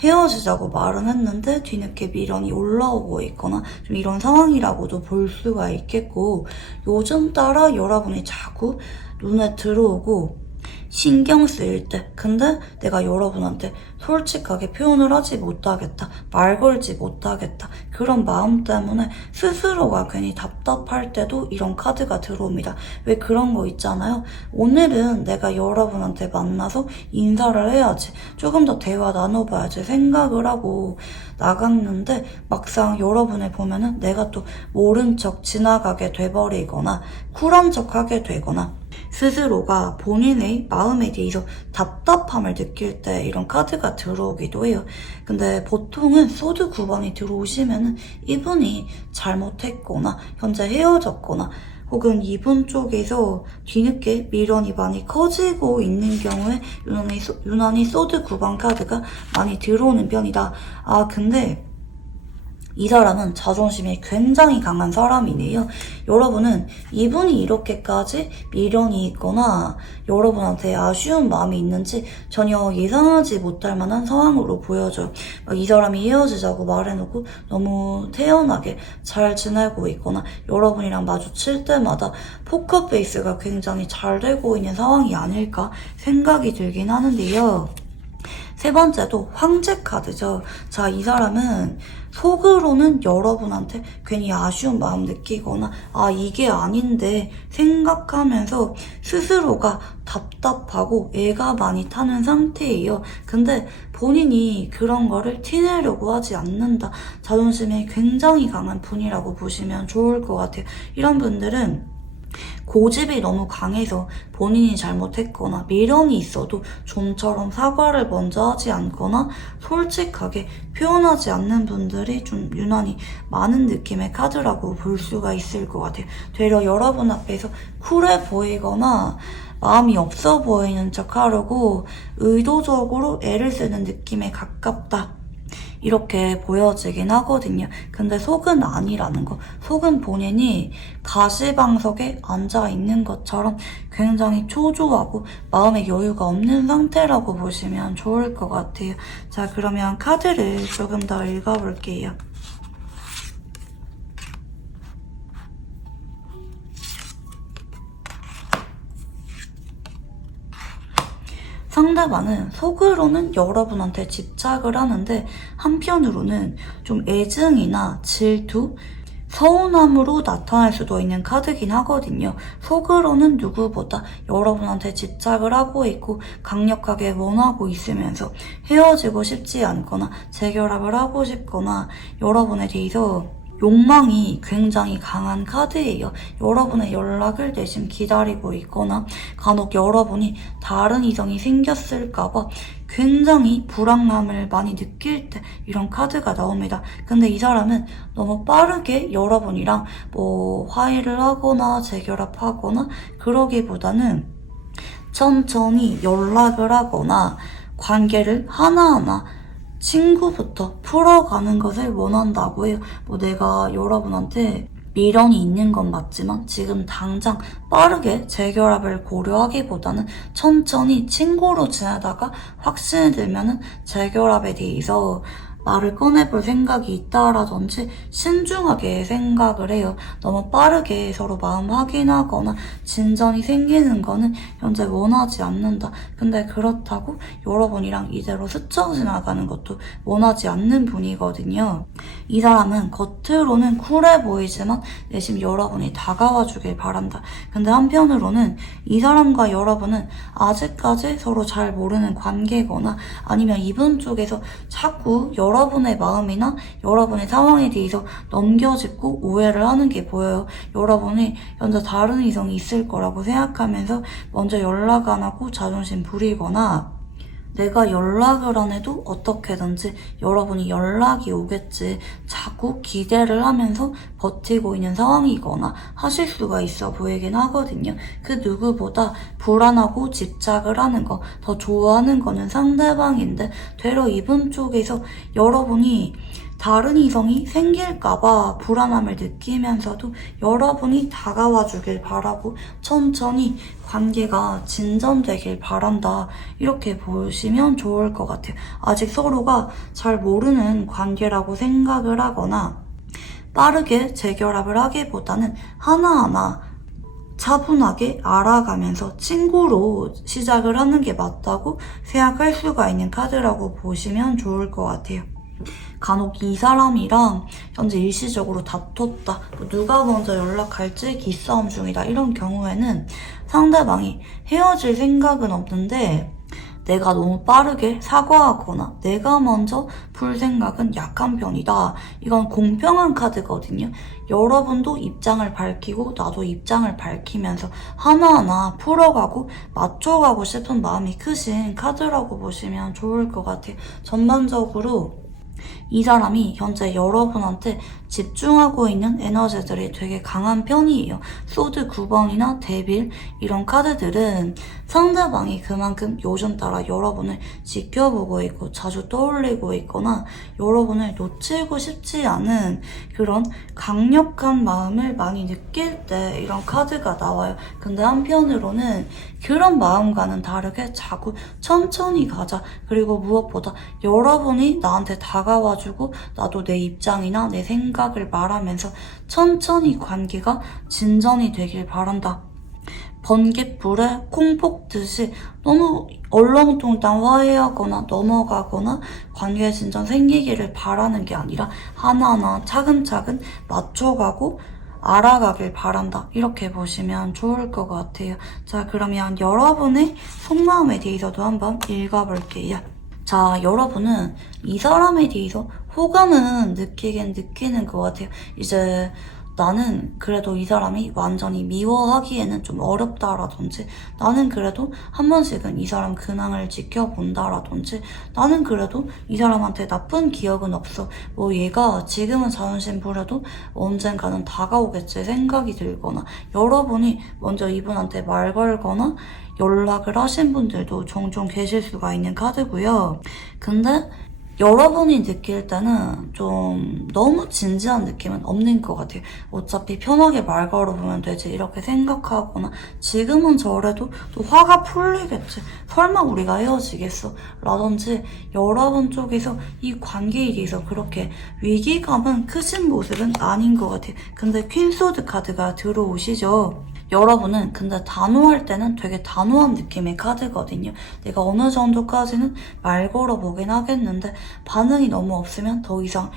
헤어지자고 말은 했는데 뒤늦게 미련이 올라오고 있거나 좀 이런 상황이라고도 볼 수가 있겠고, 요즘 따라 여러분이 자꾸 눈에 들어오고 신경 쓰일 때, 근데 내가 여러분한테 솔직하게 표현을 하지 못하겠다, 말 걸지 못하겠다, 그런 마음 때문에 스스로가 괜히 답답할 때도 이런 카드가 들어옵니다. 왜 그런 거 있잖아요. 오늘은 내가 여러분한테 만나서 인사를 해야지, 조금 더 대화 나눠봐야지 생각을 하고 나갔는데 막상 여러분을 보면은 내가 또 모른 척 지나가게 돼버리거나 쿨한 척 하게 되거나 스스로가 본인의 마음에 대해서 답답함을 느낄 때 이런 카드가 들어오기도 해요. 근데 보통은 소드 9번이 들어오시면은 이분이 잘못했거나 현재 헤어졌거나 혹은 이분 쪽에서 뒤늦게 미련이 많이 커지고 있는 경우에 유난히 소드 9번 카드가 많이 들어오는 편이다. 아, 근데 이 사람은 자존심이 굉장히 강한 사람이네요. 여러분은 이분이 이렇게까지 미련이 있거나 여러분한테 아쉬운 마음이 있는지 전혀 예상하지 못할 만한 상황으로 보여져요. 이 사람이 헤어지자고 말해놓고 너무 태연하게 잘 지내고 있거나 여러분이랑 마주칠 때마다 포커페이스가 굉장히 잘 되고 있는 상황이 아닐까 생각이 들긴 하는데요. 세 번째도 황제 카드죠. 자, 이 사람은 속으로는 여러분한테 괜히 아쉬운 마음 느끼거나 아, 이게 아닌데 생각하면서 스스로가 답답하고 애가 많이 타는 상태예요. 근데 본인이 그런 거를 티내려고 하지 않는다. 자존심이 굉장히 강한 분이라고 보시면 좋을 것 같아요. 이런 분들은 고집이 너무 강해서 본인이 잘못했거나 미련이 있어도 좀처럼 사과를 먼저 하지 않거나 솔직하게 표현하지 않는 분들이 좀 유난히 많은 느낌의 카드라고 볼 수가 있을 것 같아요. 되려 여러분 앞에서 쿨해 보이거나 마음이 없어 보이는 척 하려고 의도적으로 애를 쓰는 느낌에 가깝다, 이렇게 보여지긴 하거든요. 근데 속은 아니라는 거. 속은 본인이 가시방석에 앉아있는 것처럼 굉장히 초조하고 마음의 여유가 없는 상태라고 보시면 좋을 것 같아요. 자, 그러면 카드를 조금 더 읽어볼게요. 상대방은 속으로는 여러분한테 집착을 하는데 한편으로는 좀 애증이나 질투, 서운함으로 나타날 수도 있는 카드긴 하거든요. 속으로는 누구보다 여러분한테 집착을 하고 있고 강력하게 원하고 있으면서 헤어지고 싶지 않거나 재결합을 하고 싶거나 여러분에 대해서 욕망이 굉장히 강한 카드예요. 여러분의 연락을 내심 기다리고 있거나 간혹 여러분이 다른 이성이 생겼을까봐 굉장히 불안감을 많이 느낄 때 이런 카드가 나옵니다. 근데 이 사람은 너무 빠르게 여러분이랑 화해를 하거나 재결합하거나 그러기보다는 천천히 연락을 하거나 관계를 하나하나 친구부터 풀어가는 것을 원한다고 해요. 내가 여러분한테 미련이 있는 건 맞지만 지금 당장 빠르게 재결합을 고려하기보다는 천천히 친구로 지내다가 확신이 들면은 재결합에 대해서 말을 꺼내볼 생각이 있다라든지 신중하게 생각을 해요. 너무 빠르게 서로 마음 확인하거나 진전이 생기는 거는 현재 원하지 않는다. 근데 그렇다고 여러분이랑 이대로 스쳐 지나가는 것도 원하지 않는 분이거든요. 이 사람은 겉으로는 쿨해 보이지만 내심 여러분이 다가와 주길 바란다. 근데 한편으로는 이 사람과 여러분은 아직까지 서로 잘 모르는 관계거나 아니면 이분 쪽에서 자꾸 여러분의 마음이나 여러분의 상황에 대해서 넘겨짚고 오해를 하는 게 보여요. 여러분이 현재 다른 이성이 있을 거라고 생각하면서 먼저 연락 안 하고 자존심 부리거나 내가 연락을 안 해도 어떻게든지 여러분이 연락이 오겠지 자꾸 기대를 하면서 버티고 있는 상황이거나 하실 수가 있어 보이긴 하거든요. 그 누구보다 불안하고 집착을 하는 거, 더 좋아하는 거는 상대방인데 되려 이분 쪽에서 여러분이 다른 이성이 생길까봐 불안함을 느끼면서도 여러분이 다가와 주길 바라고 천천히 관계가 진전되길 바란다. 이렇게 보시면 좋을 것 같아요. 아직 서로가 잘 모르는 관계라고 생각을 하거나 빠르게 재결합을 하기보다는 하나하나 차분하게 알아가면서 친구로 시작을 하는 게 맞다고 생각할 수가 있는 카드라고 보시면 좋을 것 같아요. 간혹 이 사람이랑 현재 일시적으로 다퉜다, 누가 먼저 연락할지 기싸움 중이다, 이런 경우에는 상대방이 헤어질 생각은 없는데 내가 너무 빠르게 사과하거나 내가 먼저 풀 생각은 약한 편이다. 이건 공평한 카드거든요. 여러분도 입장을 밝히고 나도 입장을 밝히면서 하나하나 풀어가고 맞춰가고 싶은 마음이 크신 카드라고 보시면 좋을 것 같아요. 전반적으로 이 사람이 현재 여러분한테 집중하고 있는 에너지들이 되게 강한 편이에요. 소드 9번이나 데빌 이런 카드들은 상대방이 그만큼 요즘 따라 여러분을 지켜보고 있고 자주 떠올리고 있거나 여러분을 놓치고 싶지 않은 그런 강력한 마음을 많이 느낄 때 이런 카드가 나와요. 근데 한편으로는 그런 마음과는 다르게 자꾸 천천히 가자, 그리고 무엇보다 여러분이 나한테 다가와주고 나도 내 입장이나 내 생각을 말하면서 천천히 관계가 진전이 되길 바란다. 번갯불에 콩 볶듯이 너무 얼렁뚱땅 화해하거나 넘어가거나 관계 진전 생기기를 바라는 게 아니라 하나하나 차근차근 맞춰가고 알아가길 바란다. 이렇게 보시면 좋을 것 같아요. 자, 그러면 여러분의 속마음에 대해서도 한번 읽어볼게요. 자, 여러분은 이 사람에 대해서 호감은 느끼긴 느끼는 것 같아요. 이제 나는 그래도 이 사람이 완전히 미워하기에는 좀 어렵다라든지, 나는 그래도 한 번씩은 이 사람 근황을 지켜본다라든지, 나는 그래도 이 사람한테 나쁜 기억은 없어, 얘가 지금은 자존심 부려도 언젠가는 다가오겠지 생각이 들거나, 여러분이 먼저 이분한테 말 걸거나 연락을 하신 분들도 종종 계실 수가 있는 카드고요. 근데 여러분이 느낄 때는 좀 너무 진지한 느낌은 없는 것 같아요. 어차피 편하게 말 걸어보면 되지 이렇게 생각하거나, 지금은 저래도 또 화가 풀리겠지, 설마 우리가 헤어지겠어 라든지, 여러분 쪽에서 이 관계에 대해서 그렇게 위기감은 크신 모습은 아닌 것 같아요. 근데 퀸소드 카드가 들어오시죠. 여러분은 근데 단호할 때는 되게 단호한 느낌의 카드거든요. 내가 어느 정도까지는 말 걸어보긴 하겠는데 반응이 너무 없으면 더 이상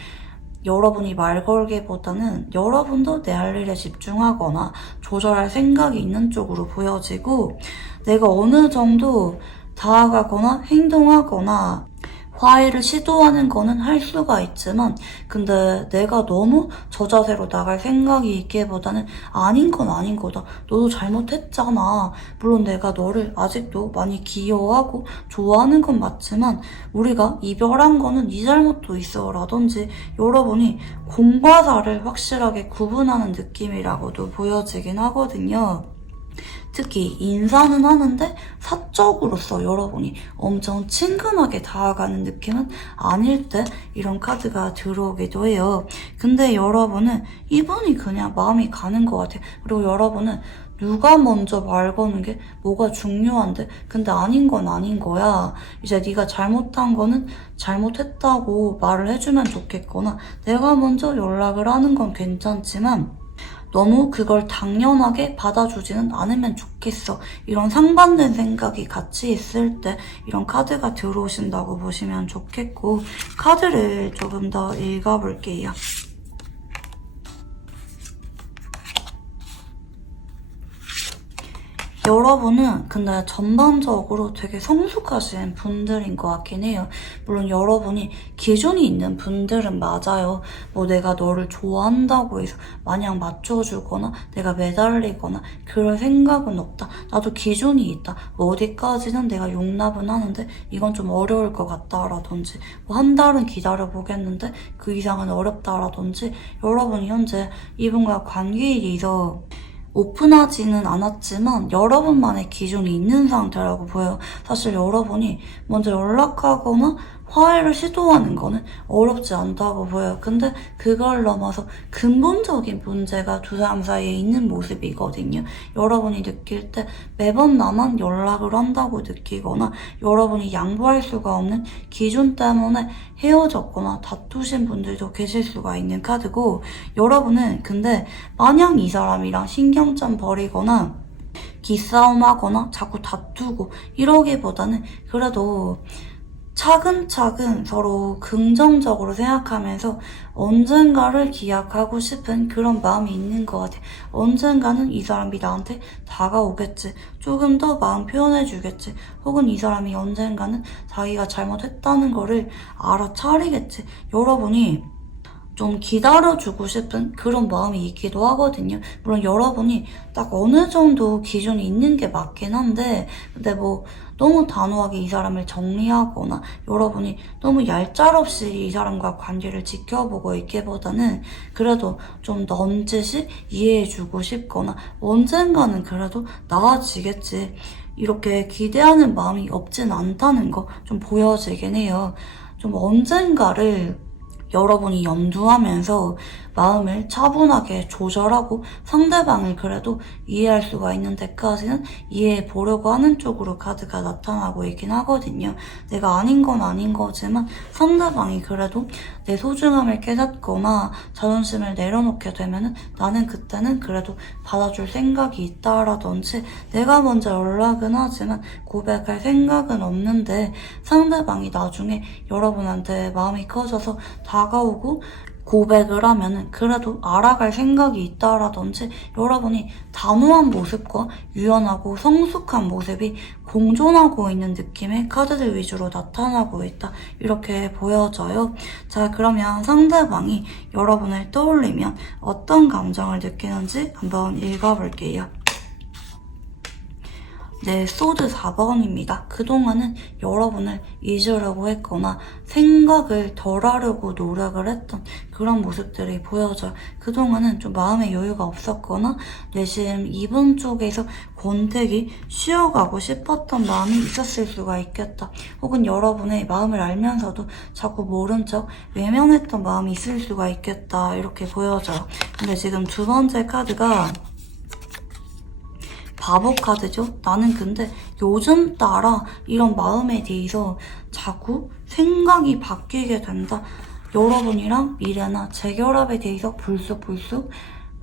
여러분이 말 걸기보다는 여러분도 내 할 일에 집중하거나 조절할 생각이 있는 쪽으로 보여지고, 내가 어느 정도 다가가거나 행동하거나 화해를 시도하는 거는 할 수가 있지만, 근데 내가 너무 저 자세로 나갈 생각이 있기보다는 아닌 건 아닌 거다. 너도 잘못했잖아. 물론 내가 너를 아직도 많이 귀여워하고 좋아하는 건 맞지만 우리가 이별한 거는 네 잘못도 있어 라든지, 여러분이 공과 사를 확실하게 구분하는 느낌이라고도 보여지긴 하거든요. 특히 인사는 하는데 사적으로서 여러분이 엄청 친근하게 다가가는 느낌은 아닐 때 이런 카드가 들어오기도 해요. 근데 여러분은 이분이 그냥 마음이 가는 것 같아요. 그리고 여러분은 누가 먼저 말 거는 게 뭐가 중요한데, 근데 아닌 건 아닌 거야. 이제 네가 잘못한 거는 잘못했다고 말을 해주면 좋겠거나, 내가 먼저 연락을 하는 건 괜찮지만 너무 그걸 당연하게 받아주지는 않으면 좋겠어. 이런 상반된 생각이 같이 있을 때 이런 카드가 들어오신다고 보시면 좋겠고, 카드를 조금 더 읽어볼게요. 여러분은 근데 전반적으로 되게 성숙하신 분들인 것 같긴 해요. 물론 여러분이 기준이 있는 분들은 맞아요. 뭐 내가 너를 좋아한다고 해서 마냥 맞춰주거나 내가 매달리거나 그럴 생각은 없다. 나도 기준이 있다. 뭐 어디까지는 내가 용납은 하는데 이건 좀 어려울 것 같다라든지, 뭐 한 달은 기다려보겠는데 그 이상은 어렵다라든지, 여러분이 현재 이분과 관계에 있어 오픈하지는 않았지만 여러분만의 기준이 있는 상태라고 보여요. 사실 여러분이 먼저 연락하거나 화해를 시도하는 거는 어렵지 않다고 보여요. 근데 그걸 넘어서 근본적인 문제가 두 사람 사이에 있는 모습이거든요. 여러분이 느낄 때 매번 나만 연락을 한다고 느끼거나, 여러분이 양보할 수가 없는 기준 때문에 헤어졌거나 다투신 분들도 계실 수가 있는 카드고, 여러분은 근데 마냥 이 사람이랑 신경전 버리거나 기싸움하거나 자꾸 다투고 이러기보다는 그래도 차근차근 서로 긍정적으로 생각하면서 언젠가를 기약하고 싶은 그런 마음이 있는 것 같아. 언젠가는 이 사람이 나한테 다가오겠지. 조금 더 마음 표현해주겠지. 혹은 이 사람이 언젠가는 자기가 잘못했다는 거를 알아차리겠지. 여러분이 좀 기다려주고 싶은 그런 마음이 있기도 하거든요. 물론 여러분이 딱 어느 정도 기준이 있는 게 맞긴 한데, 근데 뭐 너무 단호하게 이 사람을 정리하거나 여러분이 너무 얄짤없이 이 사람과 관계를 지켜보고 있기보다는 그래도 좀 넌지시 이해해주고 싶거나, 언젠가는 그래도 나아지겠지, 이렇게 기대하는 마음이 없진 않다는 거 좀 보여지긴 해요. 좀 언젠가를 여러분이 염두하면서 마음을 차분하게 조절하고 상대방을 그래도 이해할 수가 있는 데까지는 이해해 보려고 하는 쪽으로 카드가 나타나고 있긴 하거든요. 내가 아닌 건 아닌 거지만 상대방이 그래도 내 소중함을 깨닫거나 자존심을 내려놓게 되면은 나는 그때는 그래도 받아줄 생각이 있다라든지, 내가 먼저 연락은 하지만 고백할 생각은 없는데 상대방이 나중에 여러분한테 마음이 커져서 다가오고 고백을 하면은 그래도 알아갈 생각이 있다라든지, 여러분이 단호한 모습과 유연하고 성숙한 모습이 공존하고 있는 느낌의 카드들 위주로 나타나고 있다, 이렇게 보여져요. 자, 그러면 상대방이 여러분을 떠올리면 어떤 감정을 느끼는지 한번 읽어볼게요. 네, 소드 4번입니다. 그동안은 여러분을 잊으려고 했거나 생각을 덜 하려고 노력을 했던 그런 모습들이 보여져요. 그동안은 좀 마음의 여유가 없었거나 내심 이분 쪽에서 권태기 쉬어가고 싶었던 마음이 있었을 수가 있겠다. 혹은 여러분의 마음을 알면서도 자꾸 모른 척 외면했던 마음이 있을 수가 있겠다, 이렇게 보여져요. 근데 지금 두 번째 카드가 바보 카드죠? 나는 근데 요즘 따라 이런 마음에 대해서 자꾸 생각이 바뀌게 된다. 여러분이랑 미래나 재결합에 대해서 불쑥불쑥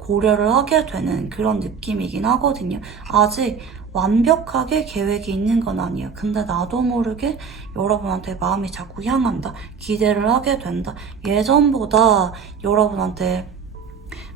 고려를 하게 되는 그런 느낌이긴 하거든요. 아직 완벽하게 계획이 있는 건 아니에요. 근데 나도 모르게 여러분한테 마음이 자꾸 향한다. 기대를 하게 된다. 예전보다 여러분한테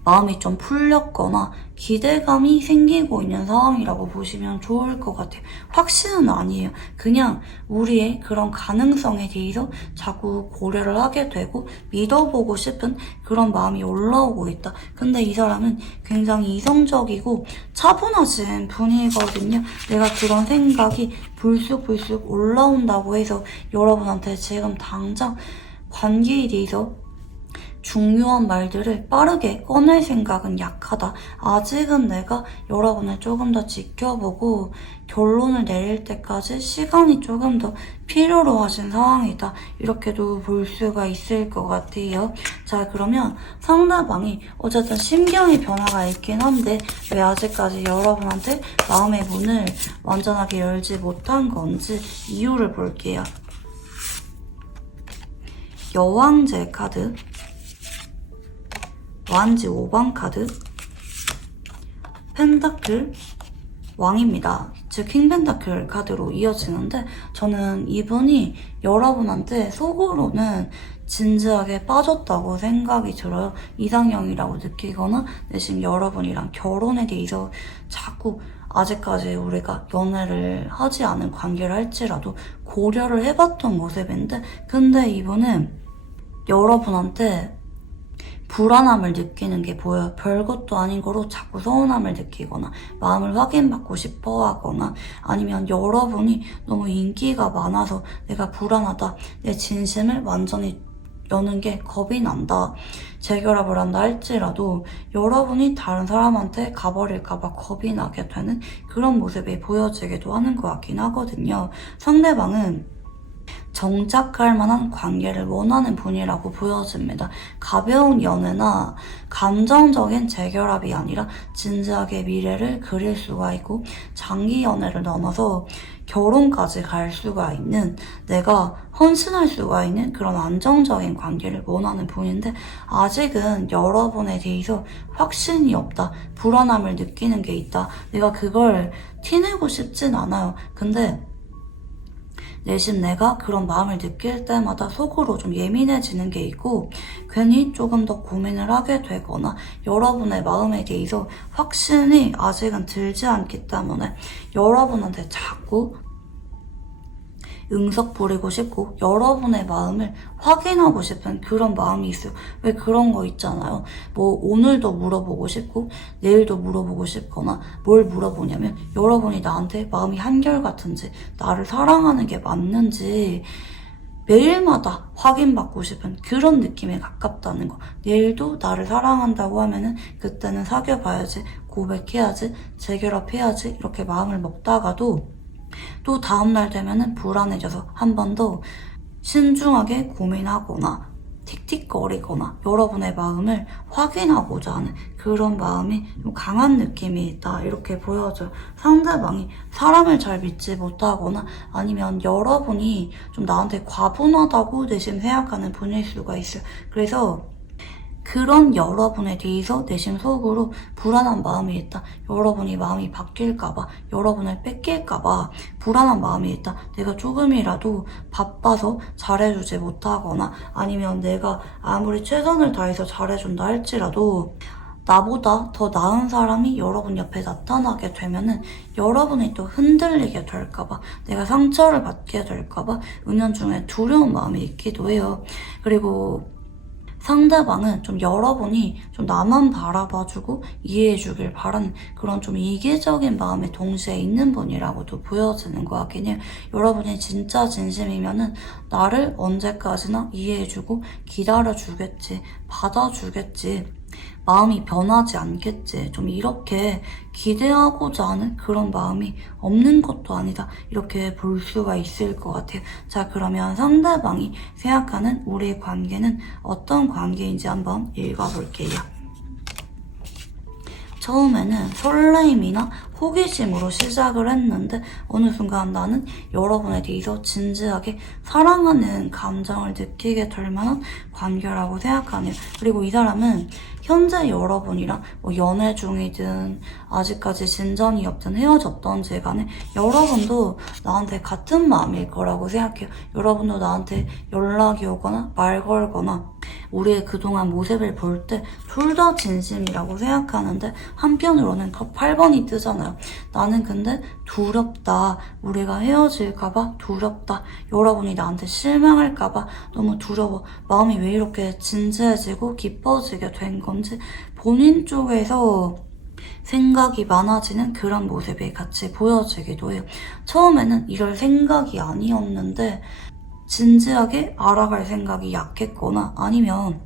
마음이 좀 풀렸거나 기대감이 생기고 있는 상황이라고 보시면 좋을 것 같아요. 확신은 아니에요. 그냥 우리의 그런 가능성에 대해서 자꾸 고려를 하게 되고 믿어보고 싶은 그런 마음이 올라오고 있다. 근데 이 사람은 굉장히 이성적이고 차분하신 분이거든요. 내가 그런 생각이 불쑥불쑥 올라온다고 해서 여러분한테 지금 당장 관계에 대해서 중요한 말들을 빠르게 꺼낼 생각은 약하다. 아직은 내가 여러분을 조금 더 지켜보고 결론을 내릴 때까지 시간이 조금 더 필요로 하신 상황이다. 이렇게도 볼 수가 있을 것 같아요. 자, 그러면 상대방이 어쨌든 심경의 변화가 있긴 한데 왜 아직까지 여러분한테 마음의 문을 완전하게 열지 못한 건지 이유를 볼게요. 여왕제 카드, 완지 5번 카드, 펜타클, 왕입니다. 즉 킹펜타클 카드로 이어지는데 저는 이분이 여러분한테 속으로는 진지하게 빠졌다고 생각이 들어요. 이상형이라고 느끼거나 대신 여러분이랑 결혼에 대해서 자꾸 아직까지 우리가 연애를 하지 않은 관계를 할지라도 고려를 해봤던 모습인데 근데 이분은 여러분한테 불안함을 느끼는 게 보여요. 별것도 아닌 거로 자꾸 서운함을 느끼거나 마음을 확인받고 싶어 하거나 아니면 여러분이 너무 인기가 많아서 내가 불안하다. 내 진심을 완전히 여는 게 겁이 난다. 재결합을 한다 할지라도 여러분이 다른 사람한테 가버릴까봐 겁이 나게 되는 그런 모습이 보여지기도 하는 것 같긴 하거든요. 상대방은 정착할 만한 관계를 원하는 분이라고 보여집니다. 가벼운 연애나 감정적인 재결합이 아니라 진지하게 미래를 그릴 수가 있고 장기 연애를 넘어서 결혼까지 갈 수가 있는 내가 헌신할 수가 있는 그런 안정적인 관계를 원하는 분인데 아직은 여러분에 대해서 확신이 없다. 불안함을 느끼는 게 있다. 내가 그걸 티내고 싶진 않아요. 근데 내심 내가 그런 마음을 느낄 때마다 속으로 좀 예민해지는 게 있고 괜히 조금 더 고민을 하게 되거나 여러분의 마음에 대해서 확신이 아직은 들지 않기 때문에 여러분한테 자꾸 응석 부리고 싶고 여러분의 마음을 확인하고 싶은 그런 마음이 있어요. 왜 그런 거 있잖아요. 뭐 오늘도 물어보고 싶고 내일도 물어보고 싶거나 뭘 물어보냐면 여러분이 나한테 마음이 한결같은지 나를 사랑하는 게 맞는지 매일마다 확인받고 싶은 그런 느낌에 가깝다는 거. 내일도 나를 사랑한다고 하면은 그때는 사귀어봐야지, 고백해야지, 재결합해야지 이렇게 마음을 먹다가도 또 다음날 되면은 불안해져서 한 번 더 신중하게 고민하거나 틱틱거리거나 여러분의 마음을 확인하고자 하는 그런 마음이 좀 강한 느낌이 있다 이렇게 보여져요. 상대방이 사람을 잘 믿지 못하거나 아니면 여러분이 좀 나한테 과분하다고 내심 생각하는 분일 수가 있어요. 그래서 그런 여러분에 대해서 내심 속으로 불안한 마음이 있다. 여러분이 마음이 바뀔까봐, 여러분을 뺏길까봐 불안한 마음이 있다. 내가 조금이라도 바빠서 잘해주지 못하거나 아니면 내가 아무리 최선을 다해서 잘해준다 할지라도 나보다 더 나은 사람이 여러분 옆에 나타나게 되면은 여러분이 또 흔들리게 될까봐 내가 상처를 받게 될까봐 은연중에 두려운 마음이 있기도 해요. 그리고 상대방은 좀 여러분이 좀 나만 바라봐주고 이해해주길 바라는 그런 좀 이기적인 마음이 동시에 있는 분이라고도 보여지는 것 같긴 해요. 여러분이 진짜 진심이면은 나를 언제까지나 이해해주고 기다려주겠지, 받아주겠지, 마음이 변하지 않겠지, 좀 이렇게 기대하고자 하는 그런 마음이 없는 것도 아니다 이렇게 볼 수가 있을 것 같아요. 자, 그러면 상대방이 생각하는 우리의 관계는 어떤 관계인지 한번 읽어볼게요. 처음에는 설레임이나 호기심으로 시작을 했는데 어느 순간 나는 여러분에 대해서 진지하게 사랑하는 감정을 느끼게 될 만한 관계라고 생각하네요. 그리고 이 사람은 현재 여러분이랑 뭐 연애 중이든 아직까지 진전이 없든 헤어졌던지 간에 여러분도 나한테 같은 마음일 거라고 생각해요. 여러분도 나한테 연락이 오거나 말 걸거나 우리의 그동안 모습을 볼 때 둘 다 진심이라고 생각하는데 한편으로는 8번이 뜨잖아요. 나는 근데 두렵다. 우리가 헤어질까봐 두렵다. 여러분이 나한테 실망할까봐 너무 두려워. 마음이 왜 이렇게 진지해지고 깊어지게 된 건지 본인 쪽에서 생각이 많아지는 그런 모습이 같이 보여지기도 해요. 처음에는 이럴 생각이 아니었는데 진지하게 알아갈 생각이 약했거나 아니면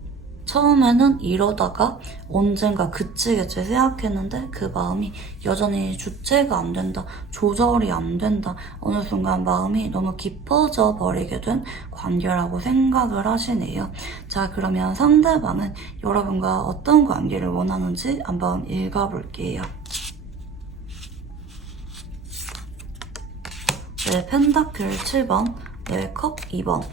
처음에는 이러다가 언젠가 그치겠지 생각했는데 그 마음이 여전히 주체가 안 된다, 조절이 안 된다, 어느 순간 마음이 너무 깊어져 버리게 된 관계라고 생각을 하시네요. 자, 그러면 상대방은 여러분과 어떤 관계를 원하는지 한번 읽어볼게요. 네, 펜타클 7번, 네, 컵 2번.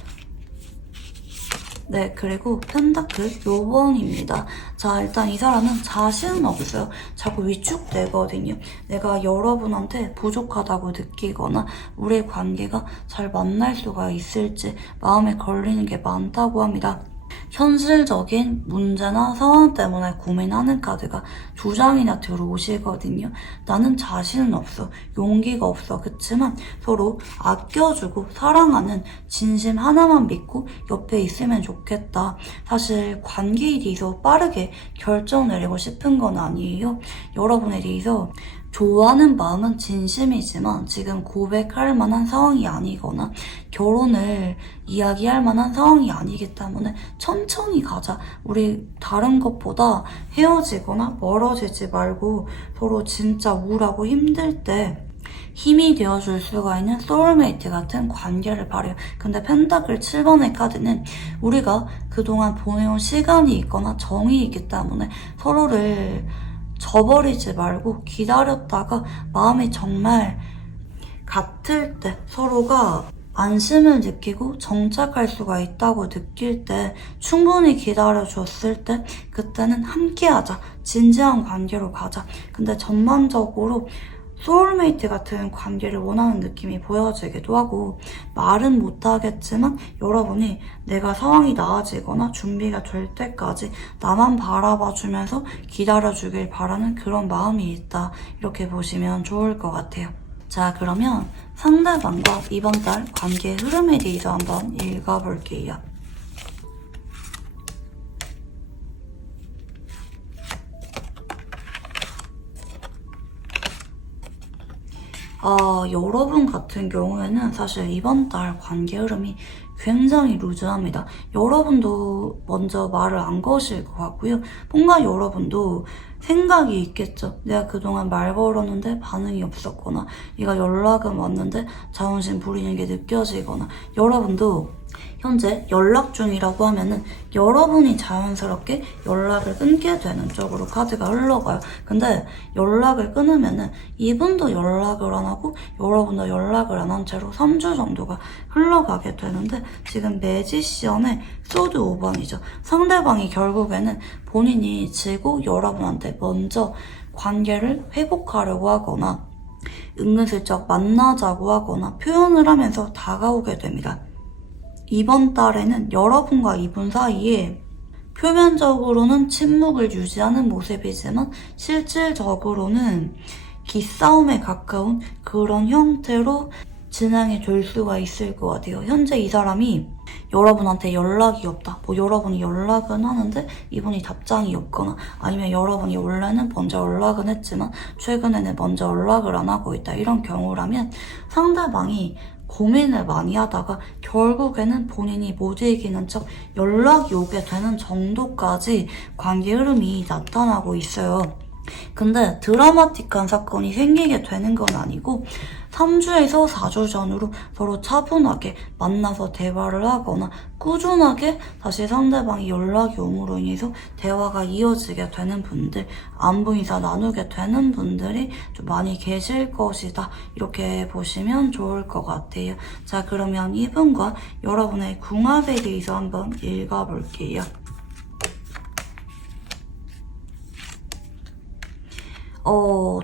네, 그리고 펜타클 요번입니다. 자, 일단 이 사람은 자신은 없어요. 자꾸 위축되거든요. 내가 여러분한테 부족하다고 느끼거나 우리의 관계가 잘 만날 수가 있을지 마음에 걸리는 게 많다고 합니다. 현실적인 문제나 상황 때문에 고민하는 카드가 2장이나 들어오시거든요. 나는 자신은 없어. 용기가 없어. 그치만 서로 아껴주고 사랑하는 진심 하나만 믿고 옆에 있으면 좋겠다. 사실 관계에 대해서 빠르게 결정 내리고 싶은 건 아니에요. 여러분에 대해서 좋아하는 마음은 진심이지만 지금 고백할 만한 상황이 아니거나 결혼을 이야기할 만한 상황이 아니기 때문에 천천히 가자. 우리 다른 것보다 헤어지거나 멀어지지 말고 서로 진짜 우울하고 힘들 때 힘이 되어줄 수가 있는 소울메이트 같은 관계를 바래요. 근데 펜타클 7번의 카드는 우리가 그동안 보내온 시간이 있거나 정이 있기 때문에 서로를 저버리지 말고 기다렸다가 마음이 정말 같을 때 서로가 안심을 느끼고 정착할 수가 있다고 느낄 때 충분히 기다려줬을 때 그때는 함께하자. 진지한 관계로 가자. 근데 전반적으로 소울메이트 같은 관계를 원하는 느낌이 보여지기도 하고 말은 못하겠지만 여러분이 내가 상황이 나아지거나 준비가 될 때까지 나만 바라봐주면서 기다려주길 바라는 그런 마음이 있다. 이렇게 보시면 좋을 것 같아요. 자, 그러면 상대방과 이번 달 관계 흐름에 대해서 한번 읽어볼게요. 여러분 같은 경우에는 사실 이번 달 관계 흐름이 굉장히 루즈합니다. 여러분도 먼저 말을 안 거실 것 같고요. 뭔가 여러분도 생각이 있겠죠. 내가 그동안 말 걸었는데 반응이 없었거나 얘가 연락은 왔는데 자존심 부리는 게 느껴지거나 여러분도 현재 연락 중이라고 하면은 여러분이 자연스럽게 연락을 끊게 되는 쪽으로 카드가 흘러가요. 근데 연락을 끊으면은 이분도 연락을 안 하고 여러분도 연락을 안 한 채로 3주 정도가 흘러가게 되는데 지금 매지션의 소드 5번이죠. 상대방이 결국에는 본인이 지고 여러분한테 먼저 관계를 회복하려고 하거나 은근슬쩍 만나자고 하거나 표현을 하면서 다가오게 됩니다. 이번 달에는 여러분과 이분 사이에 표면적으로는 침묵을 유지하는 모습이지만 실질적으로는 기싸움에 가까운 그런 형태로 진행이 될 수가 있을 것 같아요. 현재 이 사람이 여러분한테 연락이 없다. 뭐 여러분이 연락은 하는데 이분이 답장이 없거나 아니면 여러분이 원래는 먼저 연락은 했지만 최근에는 먼저 연락을 안 하고 있다. 이런 경우라면 상대방이 고민을 많이 하다가 결국에는 본인이 못 이기는 척 연락이 오게 되는 정도까지 관계 흐름이 나타나고 있어요. 근데 드라마틱한 사건이 생기게 되는 건 아니고 3주에서 4주 전으로 서로 차분하게 만나서 대화를 하거나 꾸준하게 다시 상대방이 연락이 옴으로 인해서 대화가 이어지게 되는 분들, 안부 인사 나누게 되는 분들이 좀 많이 계실 것이다. 이렇게 보시면 좋을 것 같아요. 자, 그러면 이분과 여러분의 궁합에 대해서 한번 읽어볼게요.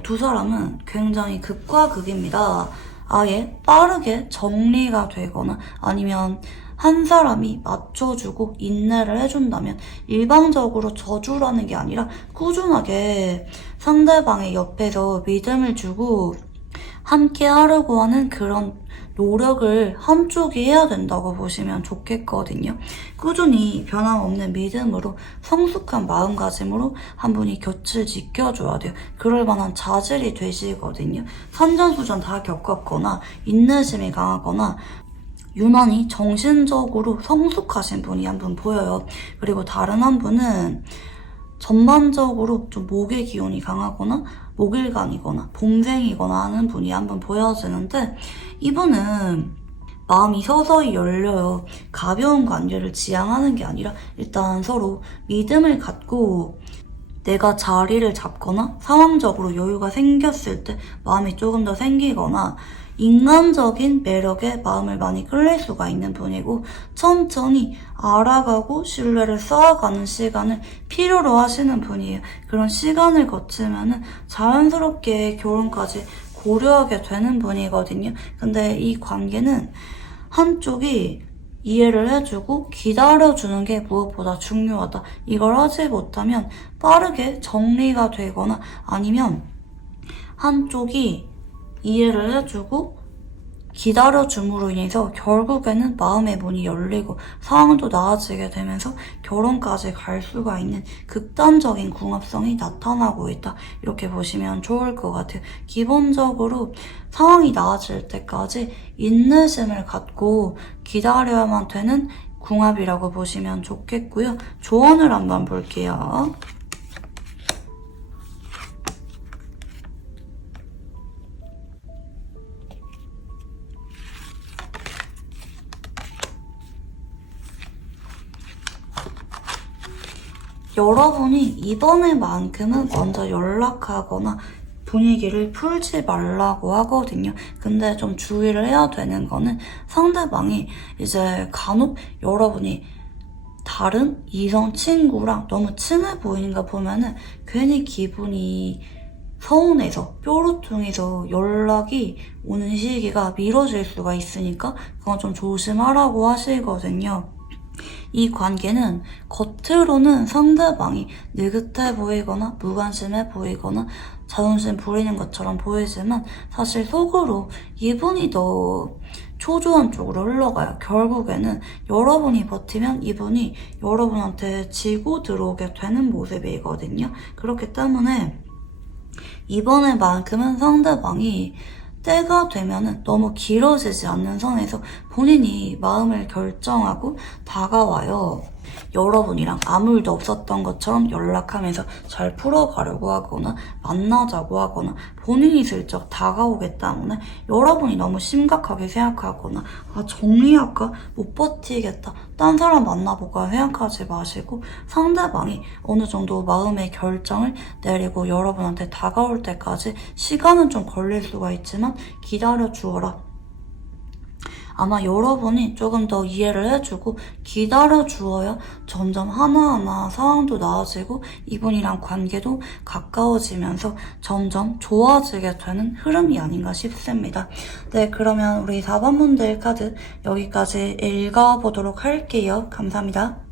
두 사람은 굉장히 극과 극입니다. 아예 빠르게 정리가 되거나 아니면 한 사람이 맞춰주고 인내를 해준다면 일방적으로 저주라는 게 아니라 꾸준하게 상대방의 옆에서 믿음을 주고 함께 하려고 하는 그런 노력을 한쪽이 해야 된다고 보시면 좋겠거든요. 꾸준히 변함없는 믿음으로 성숙한 마음가짐으로 한 분이 곁을 지켜줘야 돼요. 그럴 만한 자질이 되시거든요. 산전수전 다 겪었거나 인내심이 강하거나 유난히 정신적으로 성숙하신 분이 한 분 보여요. 그리고 다른 한 분은 전반적으로 좀 목의 기운이 강하거나 목일간이거나 봄생이거나 하는 분이 한 분 보여지는데 이분은 마음이 서서히 열려요. 가벼운 관계를 지향하는 게 아니라 일단 서로 믿음을 갖고 내가 자리를 잡거나 상황적으로 여유가 생겼을 때 마음이 조금 더 생기거나 인간적인 매력에 마음을 많이 끌릴 수가 있는 분이고 천천히 알아가고 신뢰를 쌓아가는 시간을 필요로 하시는 분이에요. 그런 시간을 거치면은 자연스럽게 결혼까지 고려하게 되는 분이거든요. 근데 이 관계는 한쪽이 이해를 해주고 기다려주는 게 무엇보다 중요하다. 이걸 하지 못하면 빠르게 정리가 되거나 아니면 한쪽이 이해를 해주고 기다려줌으로 인해서 결국에는 마음의 문이 열리고 상황도 나아지게 되면서 결혼까지 갈 수가 있는 극단적인 궁합성이 나타나고 있다. 이렇게 보시면 좋을 것 같아요. 기본적으로 상황이 나아질 때까지 인내심을 갖고 기다려야만 되는 궁합이라고 보시면 좋겠고요. 조언을 한번 볼게요. 여러분이 이번에만큼은 먼저 연락하거나 분위기를 풀지 말라고 하거든요. 근데 좀 주의를 해야 되는 거는 상대방이 이제 간혹 여러분이 다른 이성 친구랑 너무 친해 보이는 거 보면은 괜히 기분이 서운해서 뾰루퉁해서 연락이 오는 시기가 미뤄질 수가 있으니까 그건 좀 조심하라고 하시거든요. 이 관계는 겉으로는 상대방이 느긋해 보이거나 무관심해 보이거나 자존심 부리는 것처럼 보이지만 사실 속으로 이분이 더 초조한 쪽으로 흘러가요. 결국에는 여러분이 버티면 이분이 여러분한테 지고 들어오게 되는 모습이거든요. 그렇기 때문에 이번에만큼은 상대방이 때가 되면은 너무 길어지지 않는 선에서 본인이 마음을 결정하고 다가와요. 여러분이랑 아무 일도 없었던 것처럼 연락하면서 잘 풀어가려고 하거나 만나자고 하거나 본인이 슬쩍 다가오겠다는 여러분이 너무 심각하게 생각하거나 정리할까? 못 버티겠다. 딴 사람 만나볼까 생각하지 마시고 상대방이 어느 정도 마음의 결정을 내리고 여러분한테 다가올 때까지 시간은 좀 걸릴 수가 있지만 기다려 주어라. 아마 여러분이 조금 더 이해를 해주고 기다려 주어야 점점 하나하나 상황도 나아지고 이분이랑 관계도 가까워지면서 점점 좋아지게 되는 흐름이 아닌가 싶습니다. 네, 그러면 우리 4번 분들 카드 여기까지 읽어보도록 할게요. 감사합니다.